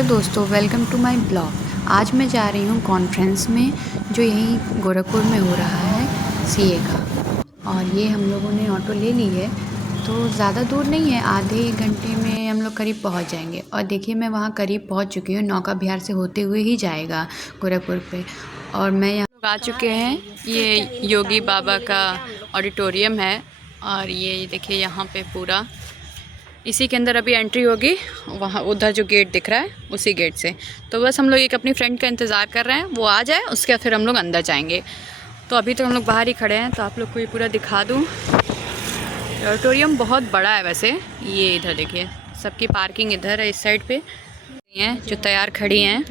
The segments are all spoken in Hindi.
हेलो दोस्तों, वेलकम टू माय ब्लॉग। आज मैं जा रही हूँ कॉन्फ्रेंस में जो यहीं गोरखपुर में हो रहा है सीए का। और ये हम लोगों ने ऑटो ले ली है, तो ज़्यादा दूर नहीं है, आधे घंटे में हम लोग करीब पहुँच जाएंगे। और देखिए मैं वहाँ करीब पहुँच चुकी हूँ, नौका विहार से होते हुए ही जाएगा गोरखपुर पे। और मैं यहाँ आ चुके हैं, ये योगी बाबा का ऑडिटोरियम है। और ये देखिए यहाँ पे पूरा इसी के अंदर अभी एंट्री होगी, वहाँ उधर जो गेट दिख रहा है उसी गेट से। तो बस हम लोग एक अपनी फ्रेंड का इंतज़ार कर रहे हैं, वो आ जाए उसके बाद फिर हम लोग अंदर जाएंगे। तो अभी तो हम लोग बाहर ही खड़े हैं, तो आप लोग को ये पूरा दिखा दूँ। ऑडिटोरियम बहुत बड़ा है वैसे। ये इधर देखिए, सबकी पार्किंग इधर है, इस साइड पे हैं जो तैयार खड़ी हैं,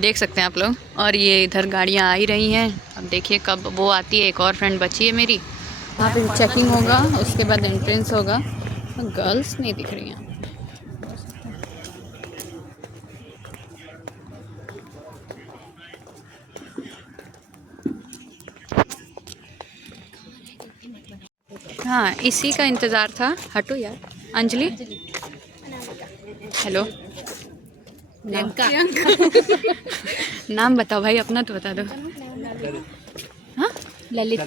देख सकते हैं आप लोग। और ये इधर गाड़ियाँ आ ही रही हैं, अब देखिए कब वो आती है। एक और फ्रेंड बची है मेरी, वहाँ पे चेकिंग होगा, उसके बाद एंट्रेंस होगा। गर्ल्स नहीं दिख रही हैं। हाँ, इसी का इंतज़ार था। हटो यार। अंजलि, हेलो। नाम बताओ भाई, अपना तो बता दो। हाँ, ललित।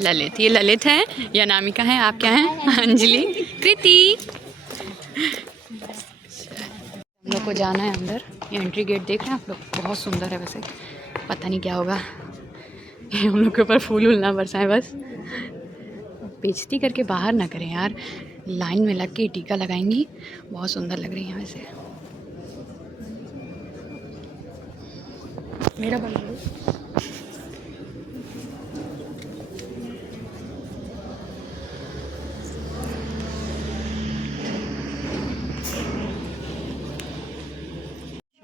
ललित, ये ललित हैं या नामिका हैं? आप क्या हैं? अंजलि, कृति। हम लोग को जाना है अंदर। ये एंट्री गेट देख रहे हैं आप लोग, बहुत सुंदर है वैसे। पता नहीं क्या होगा, ये हम लोग के ऊपर फूल वूल ना बरसाएं बस। बेइज्जती करके बाहर ना करें यार, लाइन में लग के टीका लगाएंगी। बहुत सुंदर लग रही है वैसे। मेरा बना दो।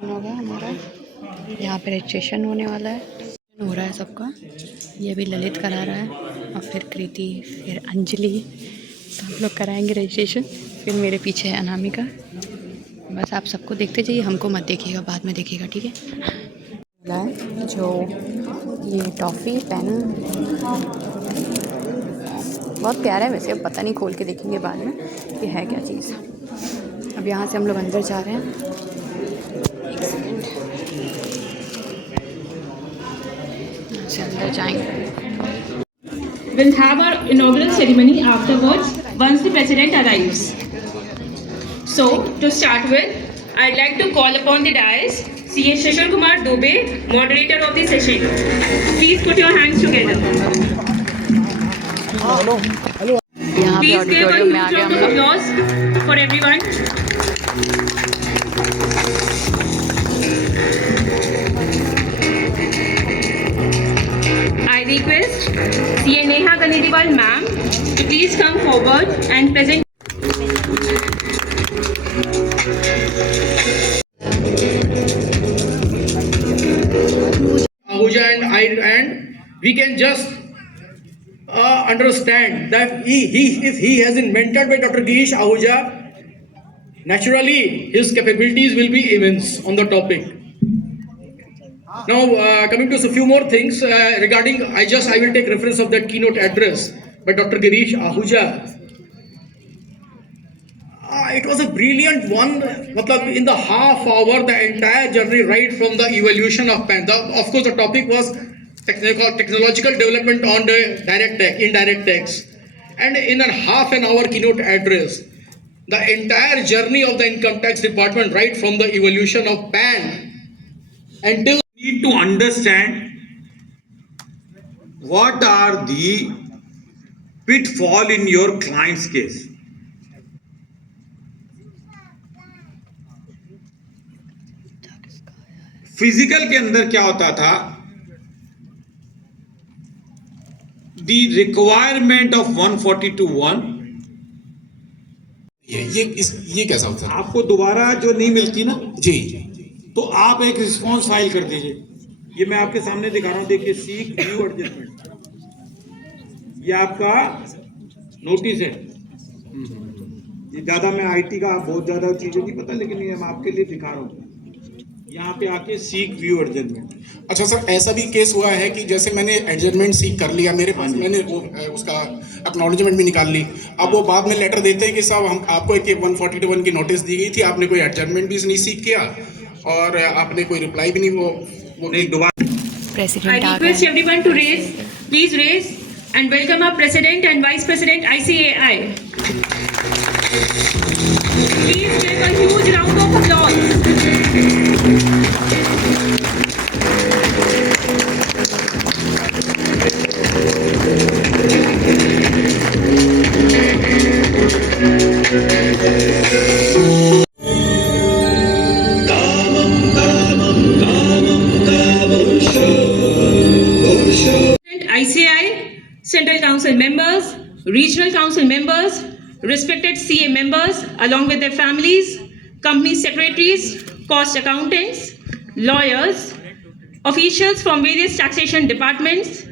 होगा हमारा यहाँ पे रजिस्ट्रेशन होने वाला है, हो रहा है सबका। ये भी ललित करा रहा है, और फिर कृति, फिर अंजलि, सब लोग कराएंगे रजिस्ट्रेशन। फिर मेरे पीछे है अनामिका। बस आप सबको देखते जाइए, हमको मत देखिएगा, बाद में देखिएगा, ठीक है। जो ये टॉफ़ी पेन बहुत प्यारा है वैसे, अब पता नहीं, खोल के देखेंगे बाद में कि है क्या चीज़। अब यहाँ से हम लोग अंदर जा रहे हैं। एक सेकेंड, से अंदर जाएंगे। We'll have our inaugural ceremony afterwards once the president arrives. So, to start with, I'd like to call upon the dais CA Shishir Kumar Dubey, moderator of the session. Please put your hands together. यहाँ पे ऑडिटोरियम में आ गए हम लोग। Applause for everyone. I request CA Neha Ganediwal ma'am to please come forward and present. Ahuja and we can just understand that if he has been mentored by Dr. Girish Ahuja, naturally his capabilities will be immense on the topic. Now coming to a few more things regarding, I will take reference of that keynote address by Dr. Girish Ahuja. It was a brilliant one. In the half hour, the entire journey right from the evolution of PAN. Of course, the topic was technological development on the indirect tax. And in a half an hour keynote address, the entire journey of the income tax department right from the evolution of PAN until need to understand what are the pitfall in your client's case. Physical के अंदर क्या होता था, दी रिक्वायरमेंट ऑफ 142(1). ये कैसा होता है? आपको दोबारा जो नहीं मिलती ना जी, तो आप एक रिस्पॉन्स फाइल कर दीजिए। ये मैं आपके सामने दिखा रहा हूं, देखिए, सीक व्यू एडजस्टमेंट, ये आपका नोटिस है। ये ज्यादा मैं आईटी का बहुत ज्यादा चीजें नहीं पता, लेकिन ये मैं आपके लिए दिखा रहा हूँ। यहाँ पे आके सीक व्यू एडजस्टमेंट। अच्छा सर, ऐसा भी केस हुआ है कि जैसे मैंने एडजस्टमेंट सीख कर लिया, मेरे पास मैंने उसका एक्नॉलेजमेंट भी निकाल ली, अब वो बाद में लेटर देते हैं कि साहब हम आपको एक 142(1) की नोटिस दी गई थी, आपने कोई एडजस्टमेंट भी नहीं सीख किया, और आपने कोई रिप्लाई भी नहीं वो नहीं दोबारा I प्रेसिडेंट आ request गए everyone to raise, please raise and welcome our President and Vice President ICAI. Please give a huge round of applause. ICI, Central Council members, Regional Council members, respected CA members along with their families, company secretaries, cost accountants, lawyers, officials from various taxation departments,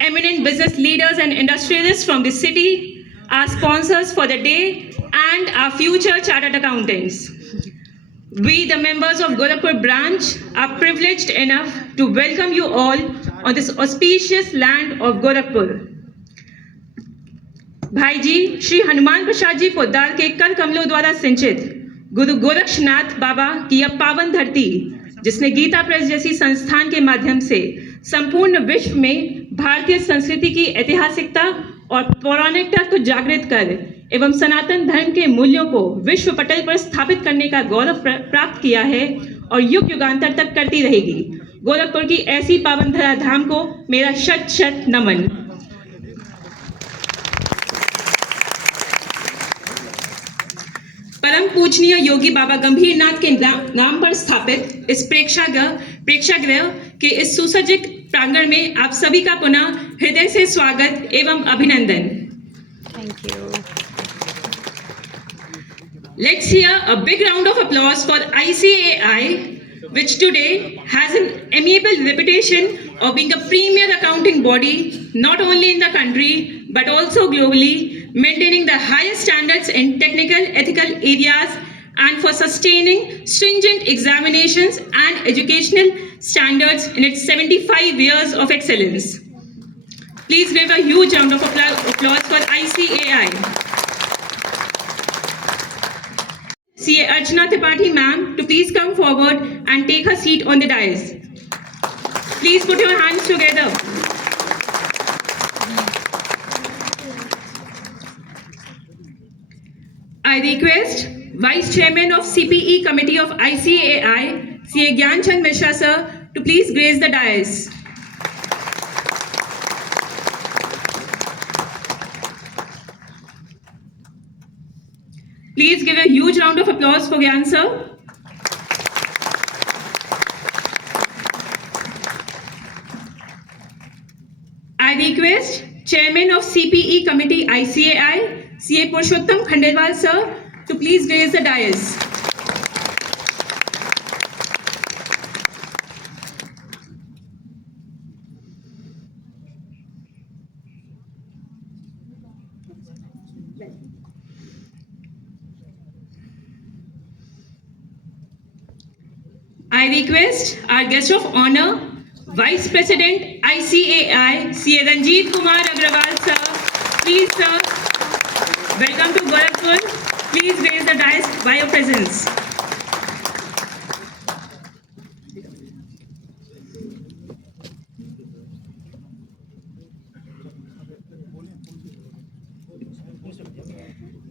eminent business leaders and industrialists from the city, our sponsors for the day, and our future chartered accountants. We, the members of Gorakhpur branch, are privileged enough to welcome you all on this auspicious land of Gorakhpur. भाई जी श्री हनुमान प्रसाद जी पोद्दार के कर कमलों द्वारा सिंचित गुरु गोरक्षनाथ बाबा की यह पावन धरती, जिसने गीता प्रेस जैसी संस्थान के माध्यम से संपूर्ण विश्व में भारतीय संस्कृति की ऐतिहासिकता और पौराणिकता को जागृत कर एवं सनातन धर्म के मूल्यों को विश्व पटल पर स्थापित करने का गौरव प्राप्त किया है और युग युगांतर तक करती रहेगी। गोरखपुर की ऐसी पावन धरा धाम को मेरा शत शत नमन। परम पूजनीय योगी बाबा गंभीरनाथ के नाम पर स्थापित इस प्रेक्षागृह के इस सुसज्जित प्रांगण में आप सभी का पुनः हृदय से स्वागत एवं अभिनंदन। Thank you. Let's hear a big round of applause for ICAI, which today has an amiable reputation of being a premier accounting body, not only in the country, but also globally, maintaining the highest standards in technical, ethical areas, and for sustaining stringent examinations and educational standards in its 75 years of excellence. Please give a huge round of applause for ICAI. CA Archana Tripathi ma'am to please come forward and take her seat on the dais. Please put your hands together. I request Vice Chairman of CPE Committee of ICAI, CA Gyanchand Mishra sir, to please grace the dais. Please give a huge round of applause for Gyan sir. I request Chairman of CPE Committee ICAI, CA Purushottam Khandelwal sir, to please grace the dais. I request our guest of honor, Vice President ICAI, CA Ranjit Kumar Agrawal sir. Please sir, welcome to Gorakhpur. Please raise the dais by your presence.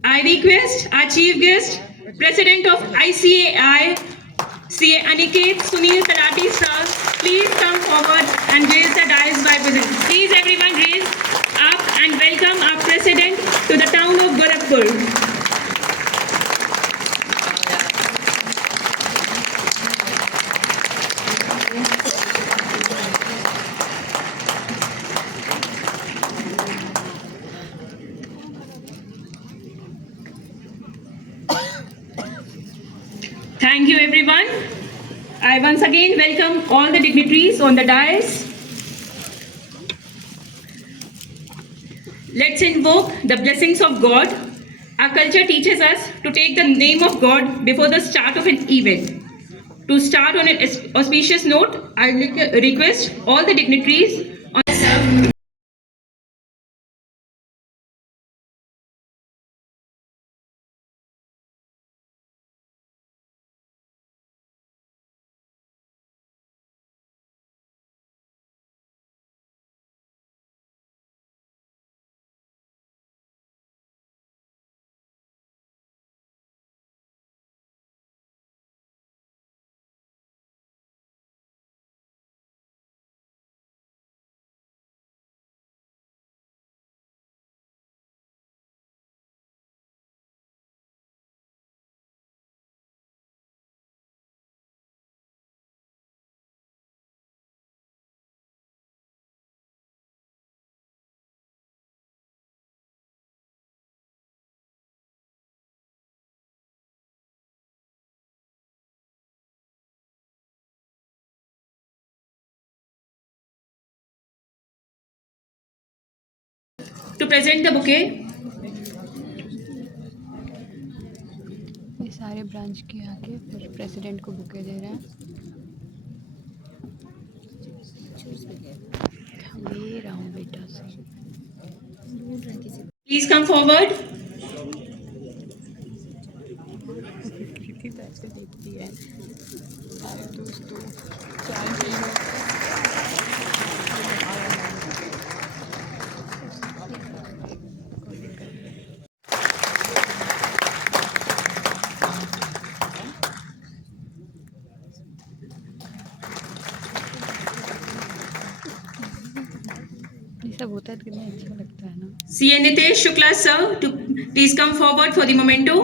I request our chief guest, President of ICAI, CA Aniket Sunil Talati sir, please come forward and raise the dais by presence. Please everyone raise up and welcome our President to the town of Gorakhpur. Thank you everyone. I once again welcome all the dignitaries on the dais. Let's invoke the blessings of God. Our culture teaches us to take the name of God before the start of an event. To start on an auspicious note, I request all the dignitaries on to present the bouquet. ये सारे ब्रांच के आके फिर प्रेसिडेंट को बुके दे रहे हैं। ले रहा हूँ बेटा से। Please come forward. कितनी पैसे देती है सारे दोस्तों। चाय चाहिए। ये सब होता है तो कितना अच्छा लगता है ना। CA Nitesh Shukla sir, to please come forward for the memento.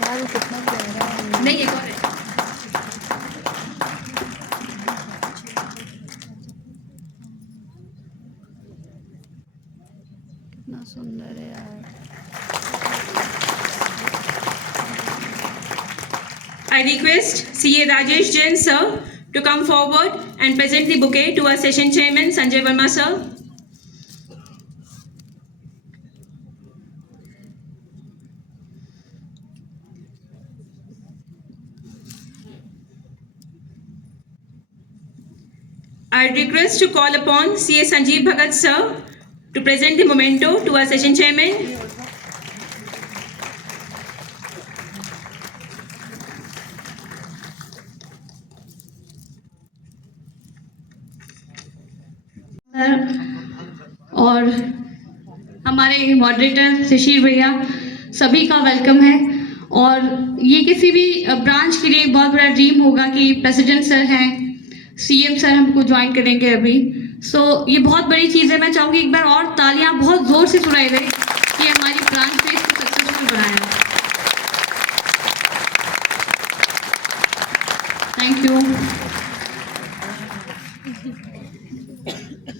यार वो कितना प्यारा है। नहीं, एक और है। कितना सुंदर है यार। I request CA Rajesh Jain sir to come forward and present the bouquet to our session chairman Sanjay Verma sir. I request to call upon CA Sanjeev Bhagat sir to present the memento to our session chairman. और हमारे मॉडरेटर शिशिर भैया सभी का वेलकम है। और ये किसी भी ब्रांच के लिए एक बहुत बड़ा ड्रीम होगा कि प्रेसिडेंट सर हैं, सीएम सर हमको ज्वाइन करेंगे अभी। सो ये बहुत बड़ी चीज़ है। मैं चाहूँगी एक बार और तालियां बहुत ज़ोर से सुनाई दे कि हमारी ब्रांच ने इसको सक्सेसफुल बनाया। Thank you.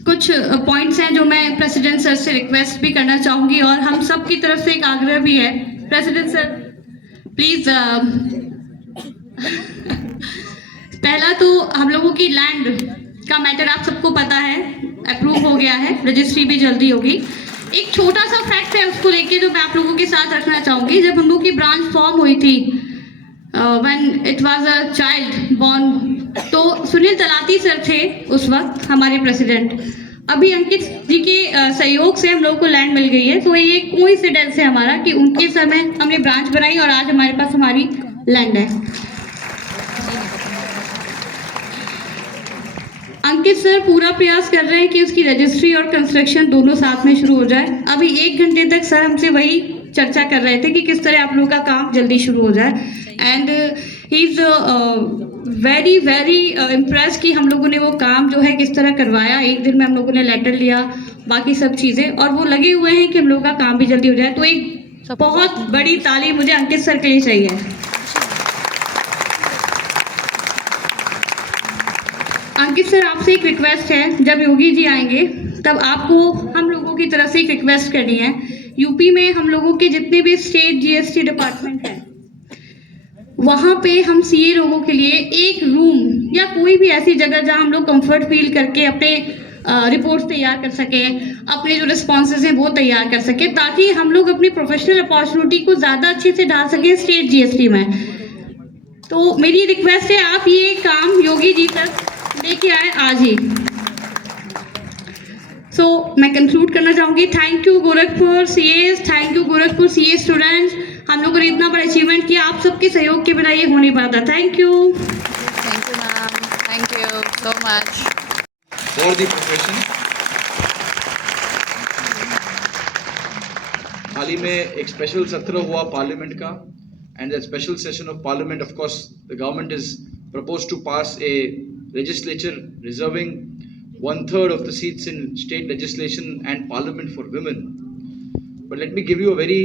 कुछ पॉइंट्स हैं जो मैं प्रेसिडेंट सर से रिक्वेस्ट भी करना चाहूँगी और हम सब की तरफ से एक आग्रह भी है। प्रेसिडेंट सर प्लीज़ पहला तो हम लोगों की लैंड का मैटर आप सबको पता है, अप्रूव हो गया है, रजिस्ट्री भी जल्दी होगी। एक छोटा सा फैक्ट है उसको लेके जो मैं आप लोगों के साथ रखना चाहूँगी। जब हम लोग की ब्रांच फॉर्म हुई थी when it was a child born, तो सुनील तलाती सर थे उस वक्त हमारे प्रेसिडेंट। अभी अंकित जी के सहयोग से हम लोगों को लैंड मिल गई है। तो ये कोइंसिडेंस है हमारा कि उनके समय हमने ब्रांच बनाई और आज हमारे पास हमारी लैंड है। अंकित सर पूरा प्रयास कर रहे हैं कि उसकी रजिस्ट्री और कंस्ट्रक्शन दोनों साथ में शुरू हो जाए। अभी 1 घंटे तक सर हमसे वही चर्चा कर रहे थे कि किस तरह आप लोगों का काम जल्दी शुरू हो जाए। And he is very impress कि हम लोगों ने वो काम जो है किस तरह करवाया। 1 दिन में हम लोगों ने लेटर लिया, बाकी सब चीज़ें, और वो लगे हुए हैं कि हम लोगों का काम भी जल्दी हो जाए। तो एक बहुत बड़ी ताली मुझे अंकित सर के लिए चाहिए। अंकित सर आपसे एक रिक्वेस्ट है, जब योगी जी आएंगे तब आपको हम लोगों की तरफ से एक रिक्वेस्ट करनी है। यूपी में हम लोगों के जितने भी स्टेट जीएसटी डिपार्टमेंट हैं वहाँ पे हम सीए लोगों के लिए एक रूम या कोई भी ऐसी जगह जहाँ हम लोग कंफर्ट फील करके अपने रिपोर्ट्स तैयार कर सकें, अपने जो रिस्पॉन्सेज हैं वो तैयार कर सकें, ताकि हम लोग अपनी प्रोफेशनल अपॉर्चुनिटी को ज़्यादा अच्छे से ढाल सकें स्टेट जीएसटी में। तो मेरी रिक्वेस्ट है आप ये काम योगी जी तक लेके आए आज ही। सो मैं कंक्लूड करना चाहूँगी। Thank you Gorakhpur CA, thank you Gorakhpur CA students. हम लोगों ने इतना बड़ा अचीवमेंट किया, आप सबके सहयोग के बिना ये हो नहीं पाता। Thank you ma'am, thank you so much for the profession. हाल ही में एक स्पेशल सत्र हुआ पार्लियामेंट का, and that special session of parliament, of course the government is proposed to pass a legislature reserving 1/3 of the seats in state legislation and parliament for women. But let me give you a very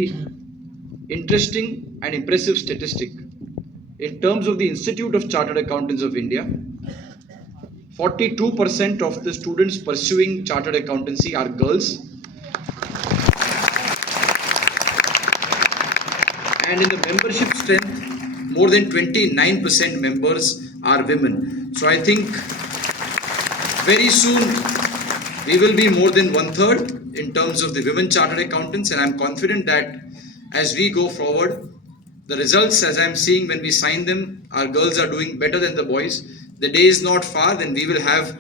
interesting and impressive statistic. In terms of the Institute of Chartered Accountants of India, 42% of the students pursuing chartered accountancy are girls. And in the membership strength, more than 29% members are women. So I think very soon we will be more than 1/3 in terms of the women chartered accountants, and I'm confident that as we go forward, the results as I'm seeing when we sign them, our girls are doing better than the boys. The day is not far, then we will have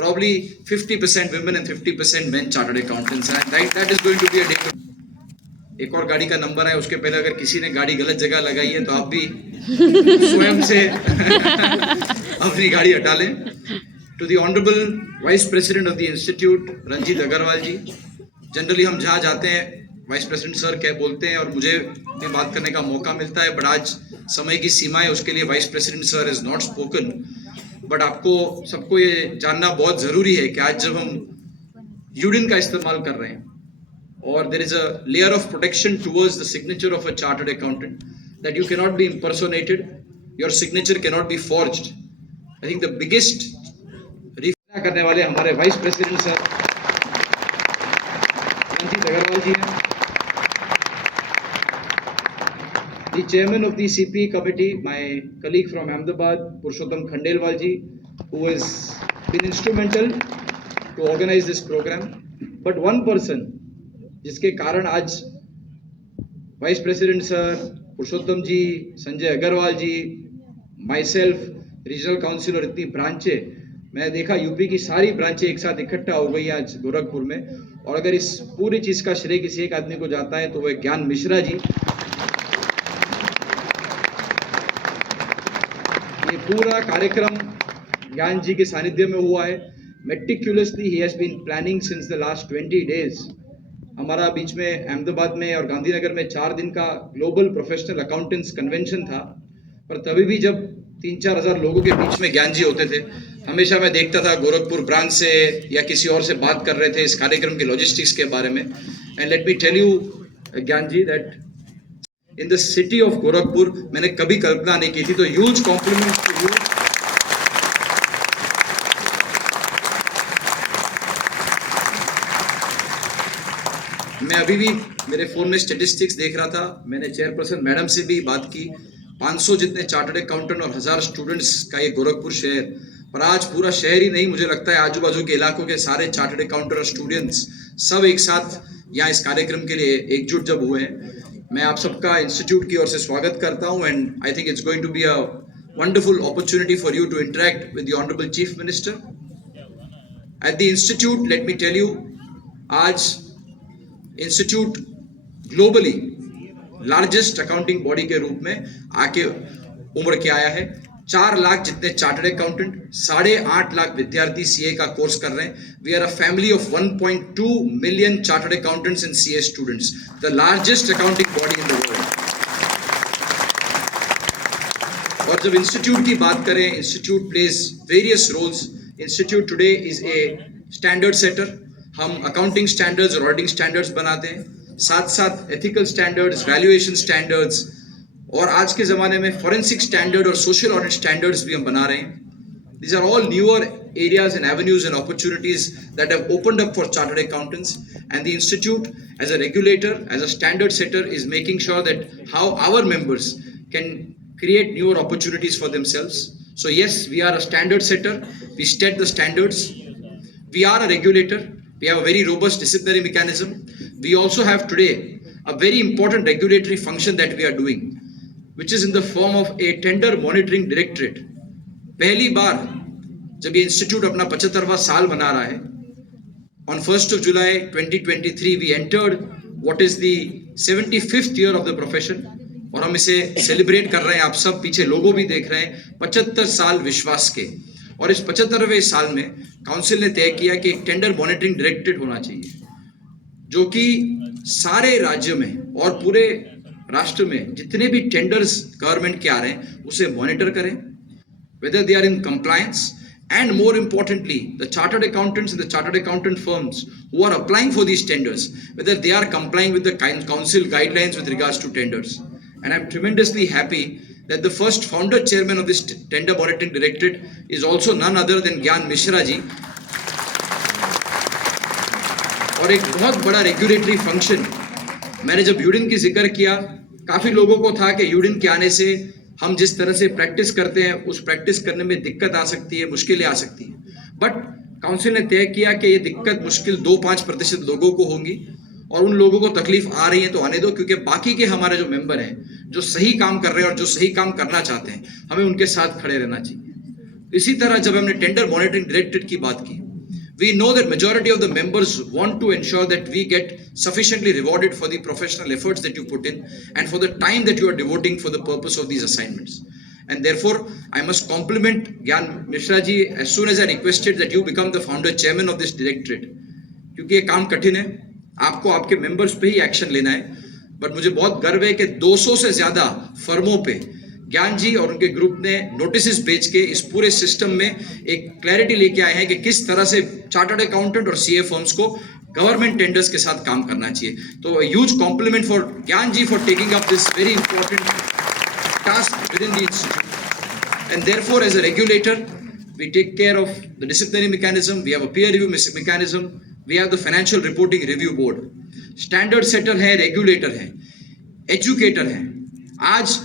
probably 50% women and 50% men chartered accountants, and that is going to be a day. एक और गाड़ी का नंबर है, उसके पहले अगर किसी ने गाड़ी गलत जगह लगाई है तो आप भी स्वयं से अपनी गाड़ी हटा लें. To the Honorable Vice President of the Institute, Ranjit Agarwal ji, generally हम जहाँ जाते हैं वाइस प्रेसिडेंट सर क्या बोलते हैं और मुझे भी बात करने का मौका मिलता है, बट आज समय की सीमा है, उसके लिए vice president sir is not spoken. But आपको सबको ये जानना बहुत ज़रूरी है कि आज जब हम यूडिन का इस्तेमाल कर रहे हैं और there is a layer of protection towards the signature of a chartered accountant, that you can not be impersonated, your signature can not be forged. I think the biggest रिफा करने वाले हमारे vice president sir Ranjit Agarwal ji हैं. The chairman of the CP committee, my colleague from Ahmedabad, Purushottam Khandelwal ji, who has been instrumental to organize this program. But one person, जिसके कारण आज वाइस प्रेसिडेंट सर, पुरुषोत्तम जी, संजय अग्रवाल जी, myself, रीजनल काउंसिल और इतनी ब्रांचें, मैं देखा यूपी की सारी ब्रांचें एक साथ इकट्ठा हो गई आज गोरखपुर में. और अगर इस पूरी चीज़ का श्रेय किसी एक आदमी को जाता है तो वह ज्ञान मिश्रा जी. ये पूरा कार्यक्रम ज्ञान जी के सानिध्य में हुआ है. मेटिकुलसली ही has been planning since the last 20 days. हमारा बीच में अहमदाबाद में और गांधीनगर में 4 दिन का ग्लोबल प्रोफेशनल अकाउंटेंट्स कन्वेंशन था, पर तभी भी जब 3-4 हज़ार लोगों के बीच में ज्ञान जी होते थे, हमेशा मैं देखता था गोरखपुर ब्रांच से या किसी और से बात कर रहे थे इस कार्यक्रम की लॉजिस्टिक्स के बारे में. And let me tell you Gyan ji that in the city of Gorakhpur मैंने कभी कल्पना नहीं की थी. तो ह्यूज कॉम्प्लीमेंट्स टू यू. मैं अभी भी मेरे फोन में स्टेटिस्टिक्स देख रहा था, मैंने चेयरपर्सन मैडम से भी बात की. 500 जितने चार्टर्ड अकाउंटेंट और 1000 स्टूडेंट्स का ये गोरखपुर शहर, पर आज पूरा शहर ही नहीं, मुझे लगता है आजू बाजू के इलाकों के सारे चार्टर्ड अकाउंटेंट और स्टूडेंट्स सब एक साथ यहाँ इस कार्यक्रम के लिए एकजुट जब हुए हैं. मैं आप सबका इंस्टीट्यूट की ओर से स्वागत करता हूँ. And I think it's going to be a wonderful opportunity for you to interact with the honourable chief minister at the institute. Let me tell you, आज institute globally largest accounting body के रूप में आके उम्र के आया है. 4 लाख जितने चार्टर्ड अकाउंटेंट, 8.5 लाख विद्यार्थी सीए का कोर्स कर रहे हैं. We are a family of 1.2 million chartered accountants and CA students, the largest accounting body in the world. और जब इंस्टीट्यूट की बात करें, institute plays various roles. Institute today is a standard setter. हम अकाउंटिंग स्टैंडर्ड्स और ऑडिटिंग स्टैंडर्ड्स बनाते हैं, साथ साथ एथिकल स्टैंडर्ड्स, वैल्यूएशन स्टैंडर्ड्स, और आज के ज़माने में फॉरेंसिक स्टैंडर्ड और सोशल ऑडिट स्टैंडर्ड्स भी हम बना रहे हैं. These are all newer areas and avenues and opportunities that have opened up for chartered accountants, and the institute as a regulator, as a standard setter, is making sure that how our members can create newer opportunities for themselves. So yes, we are a standard setter, we set the standards. We are a regulator, we have a very robust disciplinary mechanism. We also have today a very important regulatory function that we are doing, which is in the form of a tender monitoring directorate. पहली बार जब ये इंस्टीट्यूट अपना 75वां साल मना रहा है, on 1st of July 2023 we entered what is the 75th year of the profession, और हम इसे सेलिब्रेट कर रहे हैं. आप सब पीछे लोगो भी देख रहे हैं, 75 साल विश्वास के. और इस 75वें साल में काउंसिल ने तय किया कि एक टेंडर मॉनिटरिंग डायरेक्टरेट होना चाहिए, जो कि सारे राज्य में और पूरे राष्ट्र में जितने भी टेंडर्स गवर्नमेंट के आ रहे हैं उसे मॉनिटर करें, whether they are in compliance, and more importantly the chartered accountants and the chartered accountant firms who are applying for these tenders, whether they are complying with the council guidelines with regards to tenders. And I'm tremendously happy that the first founder chairman of this tender monitoring directorate is also none other than Gyan Mishra ji. और एक बहुत बड़ा रेगुलेटरी फंक्शन, मैंने जब यूडिन की जिक्र किया, काफ़ी लोगों को था कि यूडिन के आने से हम जिस तरह से प्रैक्टिस करते हैं उस प्रैक्टिस करने में दिक्कत आ सकती है, मुश्किलें आ सकती हैं, बट काउंसिल ने तय किया कि ये दिक्कत मुश्किल 2-5% लोगों को होंगी और उन लोगों को तकलीफ आ रही है तो आने दो, क्योंकि बाकी के हमारे जो मेंबर हैं जो सही काम कर रहे हैं और जो सही काम करना चाहते हैं, हमें उनके साथ खड़े रहना चाहिए। इसी तरह जब हमने टेंडर मॉनिटरिंग डायरेक्टरेट की बात की, we know that majority of the members want to ensure that we get sufficiently rewarded for the professional efforts that you put in and for the time that you are devoting for the purpose of these assignments. And therefore, I must compliment Gyan Mishra ji as soon as I requested that you become the founder chairman of this directorate. क्योंकि ये काम कठिन है, आपको आपके members पे ही एक्शन लेना है, बट मुझे बहुत गर्व है कि 200 से ज्यादा फर्मों पे ज्ञान जी और उनके ग्रुप ने नोटिस भेज के इस पूरे सिस्टम में एक क्लैरिटी लेके आए हैं कि किस तरह से चार्टर्ड अकाउंटेंट और सीए फर्म्स को गवर्नमेंट टेंडर्स के साथ काम करना चाहिए। तो huge compliment for Gyan ji for taking up this very important task within the institute. And therefore as a regulator we take care of the disciplinary mechanism, we have a peer review mechanism, we have the financial reporting review board, standard setter है, regulator है, educator है। आज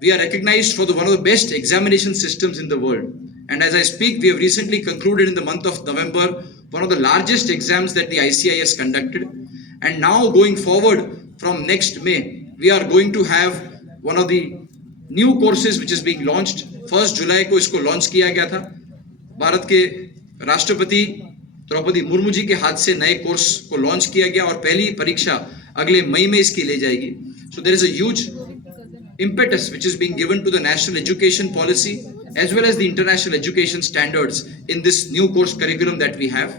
we are recognized for one of the best examination systems in the world, and as I speak we have recently concluded in the month of November one of the largest exams that the ICI has conducted, and now going forward from next May we are going to have one of the new courses which is being launched। 1 जुलाई को इसको लॉन्च किया गया था, भारत के राष्ट्रपति द्रौपदी मुर्मू जी के हाथ से नए कोर्स को लॉन्च किया गया और पहली परीक्षा अगले मई में इसकी ले जाएगी। So there is a huge impetus which is being given to the national education policy as well as the international education standards in this new course curriculum that we have,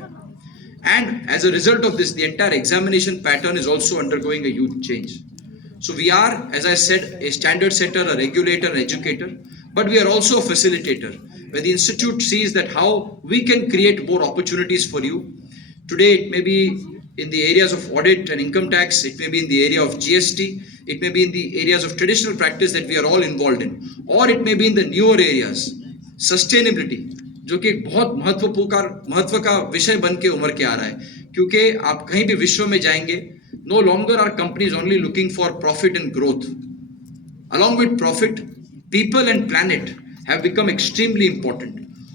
and as a result of this the entire examination pattern is also undergoing a huge change. So we are, as I said, a standard setter, a regulator, an educator, but we are also a facilitator where the institute sees that how we can create more opportunities for you. Today it may be in the areas of audit and income tax, it may be in the area of GST, it may be in the areas of traditional practice that we are all involved in, or it may be in the newer areas, sustainability, जो कि एक बहुत महत्व का विषय बन के उभर के आ रहा है, क्योंकि आप कहीं भी विश्व में जाएंगे, no longer are companies only looking for profit and growth. Along with profit, people and planet have become extremely important.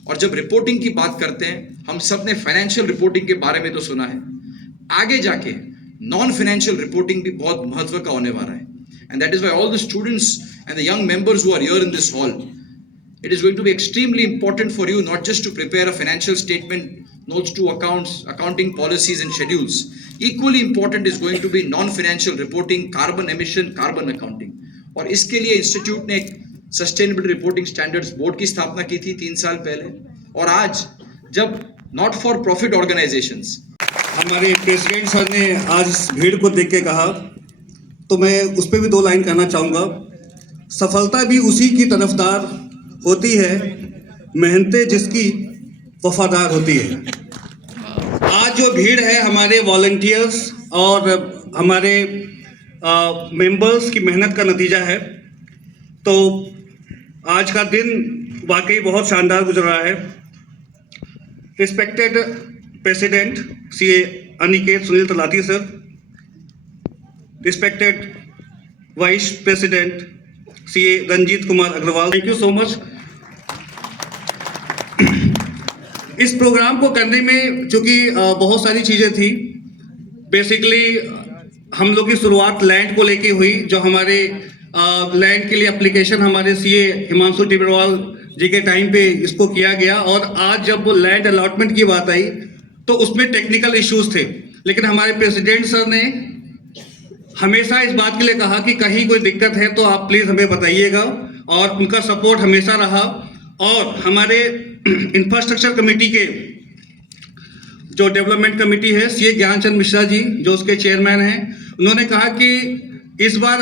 और जब रिपोर्टिंग की बात करते हैं, हम सब ने फाइनेंशियल रिपोर्टिंग के बारे में तो सुना है, आगे जाके नॉन फाइनेंशियल रिपोर्टिंग भी बहुत महत्व का होने वाला है, and that is why all the students and the young members who are here in this hall, it is going to be extremely important for you not just to prepare a financial statement, notes to accounts, accounting policies and schedules. Equally important is going to be non-financial reporting, carbon emission, carbon accounting. और इसके लिए इंस्टीट्यूट ने एक सस्टेनेबल रिपोर्टिंग स्टैंडर्ड्स बोर्ड की स्थापना की थी 3 साल पहले, और आज जब नॉट फॉर प्रॉफिट ऑर्गेनाइजेशंस, हमारे प्रेसिडेंट सर ने आज इस भीड़ को देख के कहा, तो मैं उस पर भी 2 लाइन कहना चाहूँगा। सफलता भी उसी की तरफदार होती है, मेहनतें जिसकी वफादार होती है। आज जो भीड़ है हमारे वॉलंटियर्स और हमारे मेंबर्स की मेहनत का नतीजा है। तो आज का दिन वाकई बहुत शानदार गुजर रहा है। Respected president CA Aniket Sunil Talati sir, respected vice president CA Ranjit Kumar Agarwal, thank you so much. इस प्रोग्राम को करने में चूंकि बहुत सारी चीज़ें थी, बेसिकली हम लोग की शुरुआत लैंड को लेके हुई, जो हमारे लैंड के लिए एप्लीकेशन हमारे सीए हिमांशु टिब्बरवाल जी के टाइम पे इसको किया गया, और आज जब लैंड अलॉटमेंट की बात आई तो उसमें टेक्निकल इश्यूज थे, लेकिन हमारे प्रेसिडेंट सर ने हमेशा इस बात के लिए कहा कि कहीं कोई दिक्कत है तो आप प्लीज़ हमें बताइएगा, और उनका सपोर्ट हमेशा रहा। और हमारे इंफ्रास्ट्रक्चर कमेटी के जो डेवलपमेंट कमेटी है, सीए ज्ञानचंद मिश्रा जी जो उसके चेयरमैन हैं, उन्होंने कहा कि इस बार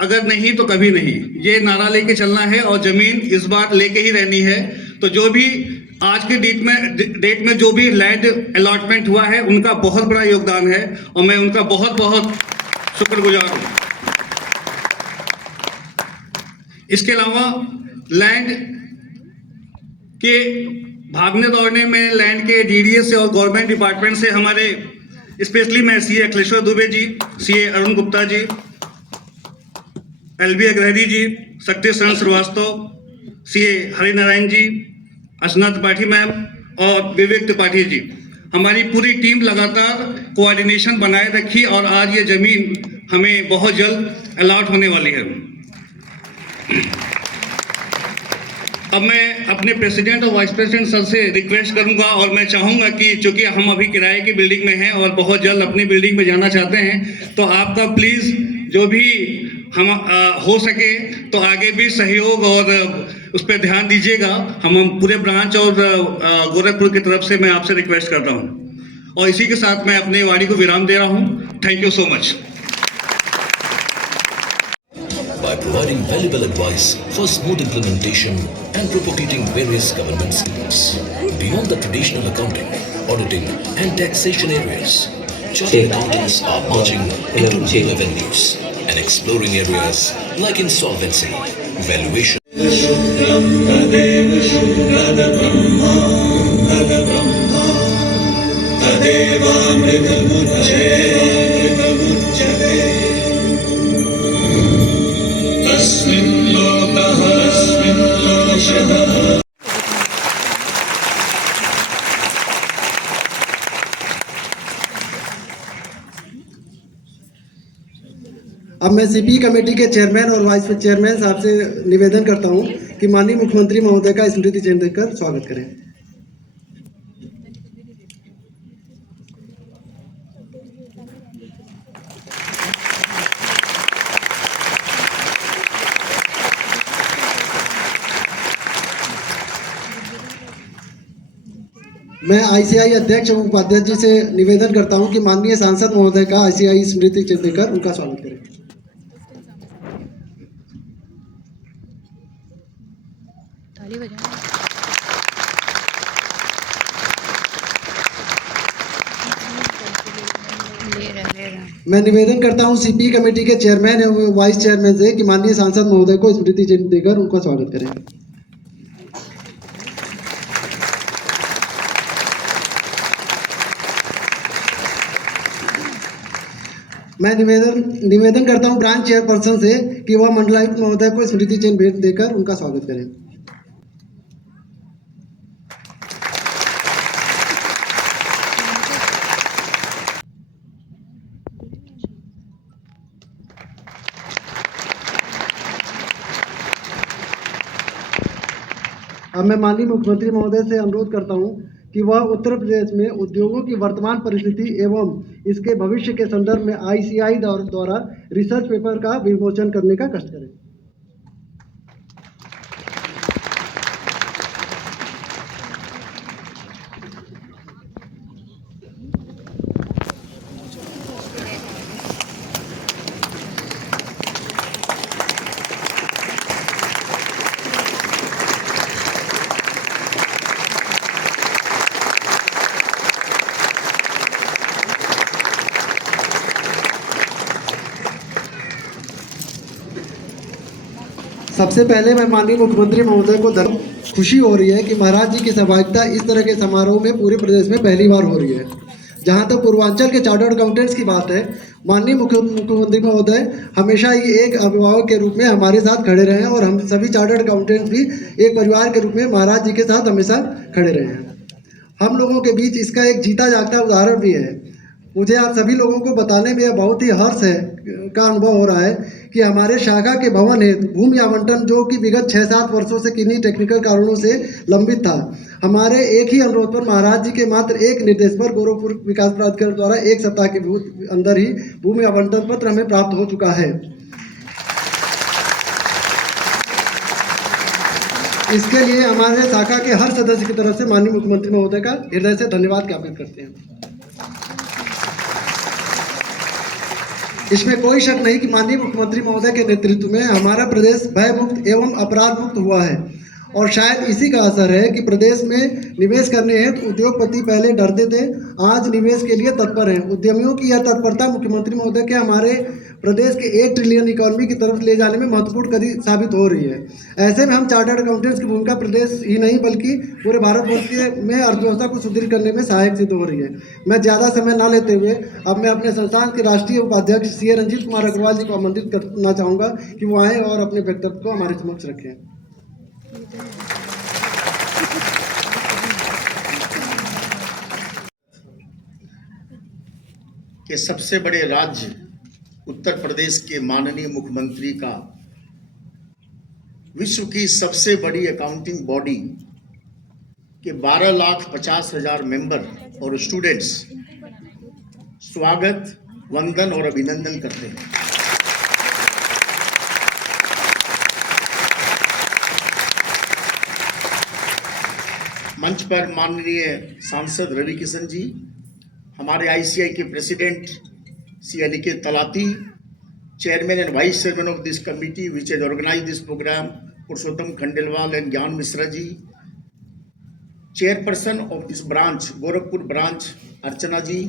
अगर नहीं तो कभी नहीं, ये नारा लेके चलना है और ज़मीन इस बार लेके ही रहनी है। तो जो भी आज के डेट में जो भी लैंड अलॉटमेंट हुआ है उनका बहुत बड़ा योगदान है, और मैं उनका बहुत बहुत शुक्रगुजार हूँ। इसके अलावा लैंड के भागने दौड़ने में लैंड के डीडीएस से और गवर्नमेंट डिपार्टमेंट से हमारे स्पेशली मैं CA Akhileshwar Dubey ji, CA Arun Gupta ji, LB Agrahari जी, शक्ति शरण श्रीवास्तव, CA हरिनारायण जी, अर्चना त्रिपाठी मैम और विवेक त्रिपाठी जी, हमारी पूरी टीम लगातार कोऑर्डिनेशन बनाए रखी और आज ये ज़मीन हमें बहुत जल्द अलॉट होने वाली है। अब मैं अपने प्रेसिडेंट और वाइस प्रेसिडेंट सर से रिक्वेस्ट करूंगा और मैं चाहूंगा कि चूंकि हम अभी किराए की बिल्डिंग में हैं और बहुत जल्द अपनी बिल्डिंग में जाना चाहते हैं, तो आपका प्लीज़ जो भी हम हो सके तो आगे भी सहयोग और उस पर ध्यान दीजिएगा। हम पूरे ब्रांच और गोरखपुर की तरफ से मैं आपसे रिक्वेस्ट कर रहा हूँ और इसी के साथ मैं अपनी वाणी को विराम दे रहा हूँ। Thank you so much. By providing valuable advice for smooth implementation and propagating various government schemes. Beyond the traditional accounting, auditing and taxation areas, chartered accountants are marching into new avenues and exploring areas like insolvency, valuation. अब मैं CP कमेटी के चेयरमैन और वाइस चेयरमैन साहब से निवेदन करता हूं कि माननीय मुख्यमंत्री महोदय का स्मृति चिन्ह देकर स्वागत करें। मैं ICI अध्यक्ष और उपाध्यक्ष जी से निवेदन करता हूं कि माननीय सांसद महोदय का ICI स्मृति चिन्ह देकर उनका स्वागत करें। ताली बजाओ। मैं निवेदन करता हूं CP कमेटी के चेयरमैन एवं वाइस चेयरमैन से कि माननीय सांसद महोदय को स्मृति चिन्ह देकर उनका स्वागत करें। मैं निवेदन करता हूं ब्रांच चेयरपर्सन से कि वह मंडलायुक्त महोदय को स्मृति चिन्ह भेंट देकर उनका स्वागत करें। अब मैं माननीय मुख्यमंत्री महोदय से अनुरोध करता हूं कि वह उत्तर प्रदेश में उद्योगों की वर्तमान परिस्थिति एवं इसके भविष्य के संदर्भ में ICI द्वारा रिसर्च पेपर का विमोचन करने का कष्ट करें। सबसे पहले मैं माननीय मुख्यमंत्री महोदय को खुशी हो रही है कि महाराज जी की सहभागिता इस तरह के समारोह में पूरे प्रदेश में पहली बार हो रही है। जहां तक पूर्वांचल के चार्टर्ड अकाउंटेंट्स की बात है, माननीय मुख्यमंत्री महोदय हमेशा ही एक अभिभावक के रूप में हमारे साथ खड़े रहे हैं और हम सभी चार्टर्ड अकाउंटेंट्स भी एक परिवार के रूप में महाराज जी के साथ हमेशा खड़े रहे हैं। हम लोगों के बीच इसका एक जीता जागता उदाहरण भी है। मुझे आप सभी लोगों को बताने में बहुत ही हर्ष का अनुभव हो रहा है कि हमारे शाखा के भवन हेतु भूमि आवंटन, जो कि विगत 6-7 वर्षों से किन्हीं टेक्निकल कारणों से लंबित था, हमारे एक ही अनुरोध पर महाराज जी के मात्र एक निर्देश पर गोरखपुर विकास प्राधिकरण द्वारा 1 सप्ताह के अंदर ही भूमि आवंटन पत्र हमें प्राप्त हो चुका है। इसके लिए हमारे शाखा के हर सदस्य की तरफ से माननीय मुख्यमंत्री महोदय का हृदय से धन्यवाद ज्ञापित करते हैं। इसमें कोई शक नहीं कि माननीय मुख्यमंत्री महोदय के नेतृत्व में हमारा प्रदेश भय मुक्त एवं अपराध मुक्त हुआ है और शायद इसी का असर है कि प्रदेश में निवेश करने हेतु उद्योगपति पहले डरते थे, आज निवेश के लिए तत्पर हैं। उद्यमियों की यह तत्परता मुख्यमंत्री महोदय के हमारे प्रदेश के 1 ट्रिलियन इकोनॉमी की तरफ ले जाने में महत्वपूर्ण कड़ी साबित हो रही है। ऐसे में हम चार्टर्ड अकाउंटेंट्स की भूमिका प्रदेश ही नहीं बल्कि पूरे भारतवर्ष में अर्थव्यवस्था को सुदृढ़ करने में सहायक सिद्ध हो रही है। मैं ज़्यादा समय ना लेते हुए अब मैं अपने संस्थान के राष्ट्रीय उपाध्यक्ष CA रंजीत कुमार अग्रवाल जी को आमंत्रित करना चाहूँगा कि वो आएँ और अपने वक्तव्य को हमारे समक्ष रखें। कि सबसे बड़े राज्य उत्तर प्रदेश के माननीय मुख्यमंत्री का विश्व की सबसे बड़ी अकाउंटिंग बॉडी के 12,50,000 मेंबर और स्टूडेंट्स स्वागत, वंदन और अभिनंदन करते हैं। मंच पर माननीय सांसद रवि किशन जी, हमारे ICI के president Shri Aniket Talati, chairman and vice chairman of this committee which has organise this programme Purushottam Khandelwal and Gyan Mishra ji, chairperson of this branch Gorakhpur branch Archana ji,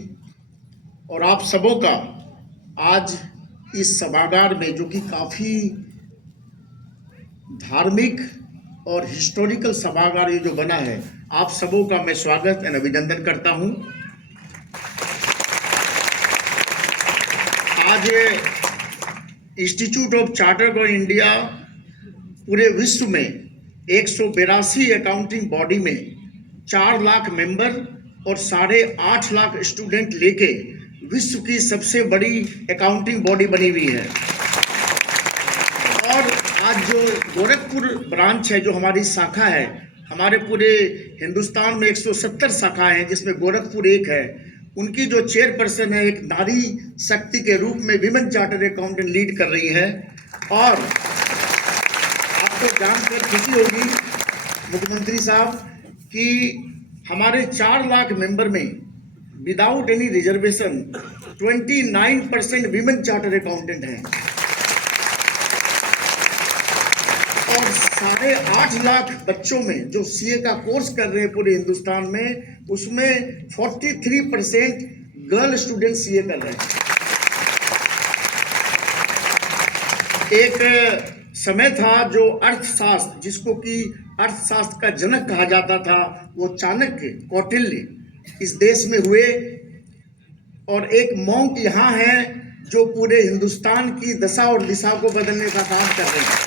और आप सबों का आज इस सभागार में जो कि काफ़ी धार्मिक और हिस्टोरिकल सभागार ये जो बना है, आप सबों का मैं स्वागत एंड अभिनंदन करता हूँ। आज institute of chartered accountant India पूरे विश्व में 182 अकाउंटिंग बॉडी में 4 लाख मेंबर और 8.5 लाख स्टूडेंट लेके विश्व की सबसे बड़ी अकाउंटिंग बॉडी बनी हुई है। और आज जो गोरखपुर ब्रांच है, जो हमारी शाखा है, हमारे पूरे हिंदुस्तान में 170 शाखाएं हैं जिसमें गोरखपुर एक है, उनकी जो चेयरपर्सन है एक नारी शक्ति के रूप में विमेन चार्टर्ड अकाउंटेंट लीड कर रही है। और आपको जानकर खुशी होगी मुख्यमंत्री साहब कि हमारे 4 लाख मेंबर में without any reservation 29% women chartered accountant हैं और 8.5 लाख बच्चों में जो CA का कोर्स कर रहे हैं पूरे हिंदुस्तान में, उसमें 43% गर्ल स्टूडेंट CA कर रहे हैं। एक समय था जो अर्थशास्त्र, जिसको कि अर्थशास्त्र का जनक कहा जाता था, वो चाणक्य, कौटिल्य इस देश में हुए, और एक मॉन्क यहाँ है जो पूरे हिंदुस्तान की दशा और दिशा को बदलने का काम कर रहे हैं।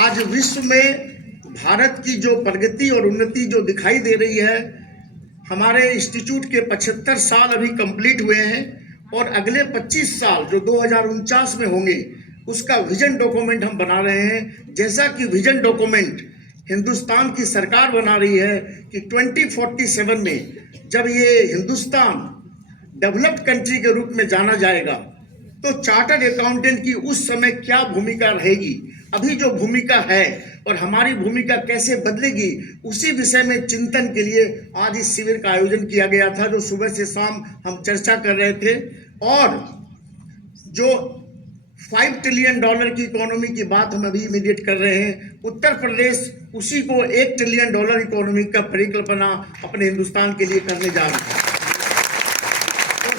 आज विश्व में भारत की जो प्रगति और उन्नति जो दिखाई दे रही है, हमारे इंस्टीट्यूट के 75 साल अभी कंप्लीट हुए हैं और अगले 25 साल जो 2049 में होंगे उसका विजन डॉक्यूमेंट हम बना रहे हैं। जैसा कि विजन डॉक्यूमेंट हिंदुस्तान की सरकार बना रही है कि 2047 में जब ये हिंदुस्तान डेवलप्ड कंट्री के रूप में जाना जाएगा तो चार्टर्ड अकाउंटेंट की उस समय क्या भूमिका रहेगी, अभी जो भूमिका है और हमारी भूमिका कैसे बदलेगी, उसी विषय में चिंतन के लिए आज इस शिविर का आयोजन किया गया था, जो सुबह से शाम हम चर्चा कर रहे थे। और जो $5 ट्रिलियन की इकोनॉमी की बात हम अभी इमीडिएट कर रहे हैं, उत्तर प्रदेश उसी को $1 ट्रिलियन इकोनॉमी का परिकल्पना अपने हिंदुस्तान के लिए करने जा रहा है। तो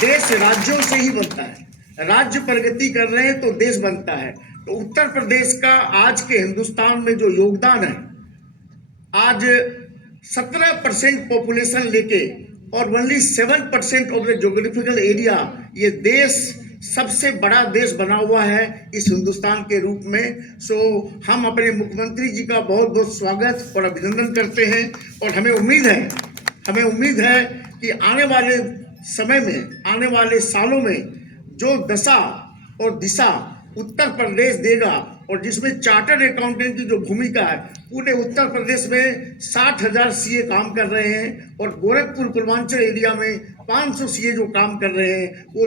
देश राज्यों से ही बनता है, राज्य प्रगति कर रहे हैं तो देश बनता है। तो उत्तर प्रदेश का आज के हिंदुस्तान में जो योगदान है, आज 17% पॉपुलेशन लेके और only 7% of the geographical area, ये देश सबसे बड़ा देश बना हुआ है इस हिंदुस्तान के रूप में। सो हम अपने मुख्यमंत्री जी का बहुत बहुत स्वागत और अभिनंदन करते हैं और हमें उम्मीद है कि आने वाले समय में, आने वाले सालों में जो दशा और दिशा उत्तर प्रदेश देगा और जिसमें चार्टर्ड अकाउंटेंट की जो भूमिका है, पूरे उत्तर प्रदेश में 60,000 CA काम कर रहे हैं और गोरखपुर पूर्वांचल एरिया में 500 CA जो काम कर रहे हैं, वो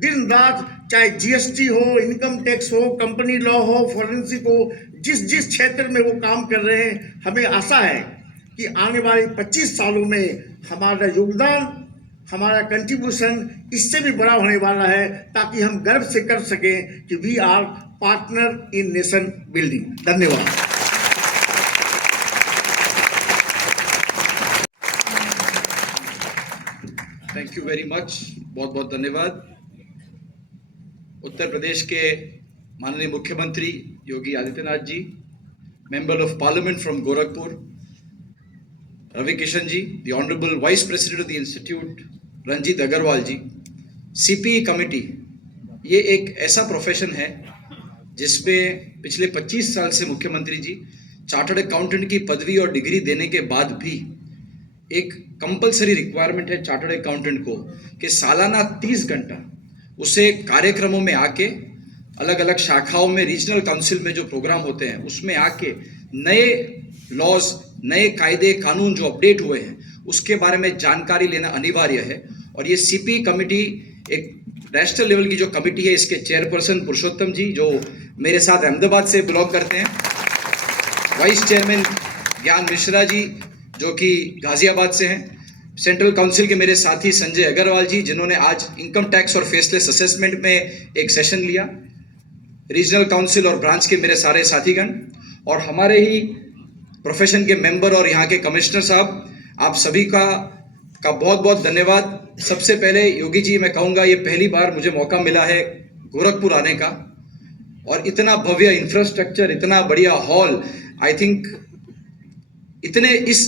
दिन रात चाहे GST हो, इनकम टैक्स हो, कंपनी लॉ हो, फॉरेंसिक हो, जिस क्षेत्र में वो काम कर रहे हैं, हमें आशा है कि आने वाले 25 सालों में हमारा योगदान, हमारा कंट्रीब्यूशन इससे भी बड़ा होने वाला है, ताकि हम गर्व से कर सकें कि we are partner in nation building. धन्यवाद। थैंक यू वेरी मच, बहुत बहुत धन्यवाद। उत्तर प्रदेश के माननीय मुख्यमंत्री Yogi Adityanath ji, member of parliament from Gorakhpur Ravi Kishan ji, the honourable vice president of the institute Ranjit Agarwal ji, CPE committee, ये एक ऐसा प्रोफेशन है जिसमें पिछले 25 साल से मुख्यमंत्री जी चार्टर्ड अकाउंटेंट की पदवी और डिग्री देने के बाद भी एक कंपलसरी रिक्वायरमेंट है चार्टर्ड अकाउंटेंट को कि सालाना 30 घंटा उसे कार्यक्रमों में आके, अलग अलग शाखाओं में, रीजनल काउंसिल में जो प्रोग्राम होते हैं उसमें आके नए लॉज, नए कायदे कानून जो अपडेट हुए हैं उसके बारे में जानकारी लेना अनिवार्य है। और ये सीपी कमेटी एक नेशनल लेवल की जो कमेटी है, इसके चेयरपर्सन पुरुषोत्तम जी जो मेरे साथ अहमदाबाद से बिलोंग करते हैं, वाइस चेयरमैन ज्ञान मिश्रा जी जो कि गाजियाबाद से हैं, सेंट्रल काउंसिल के मेरे साथी संजय अग्रवाल जी जिन्होंने आज इनकम टैक्स और फेसलेस असेसमेंट में एक सेशन लिया, रीजनल काउंसिल और ब्रांच के मेरे सारे साथीगण, और हमारे ही प्रोफेशन के मेंबर और यहाँ के कमिश्नर साहब, आप सभी का बहुत बहुत धन्यवाद। सबसे पहले योगी जी मैं कहूँगा, ये पहली बार मुझे मौका मिला है गोरखपुर आने का, और इतना भव्य इंफ्रास्ट्रक्चर, इतना बढ़िया हॉल, आई थिंक इतने इस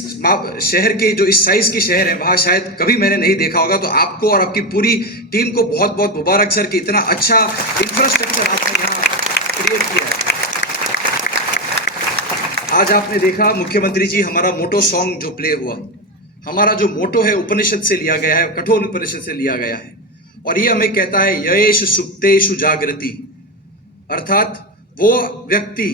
शहर के जो इस साइज की शहर है वहाँ शायद कभी मैंने नहीं देखा होगा। तो आपको और आपकी पूरी टीम को बहुत बहुत मुबारक सर कि इतना अच्छा इंफ्रास्ट्रक्चर आपने यहाँ क्रिएट किया है। आज आपने देखा मुख्यमंत्री जी, हमारा मोटो सॉन्ग जो प्ले हुआ, हमारा जो मोटो है उपनिषद से लिया गया है, कठोर उपनिषद से लिया गया है, और ये हमें कहता है ययेष सुप्तेषु जागृति, अर्थात वो व्यक्ति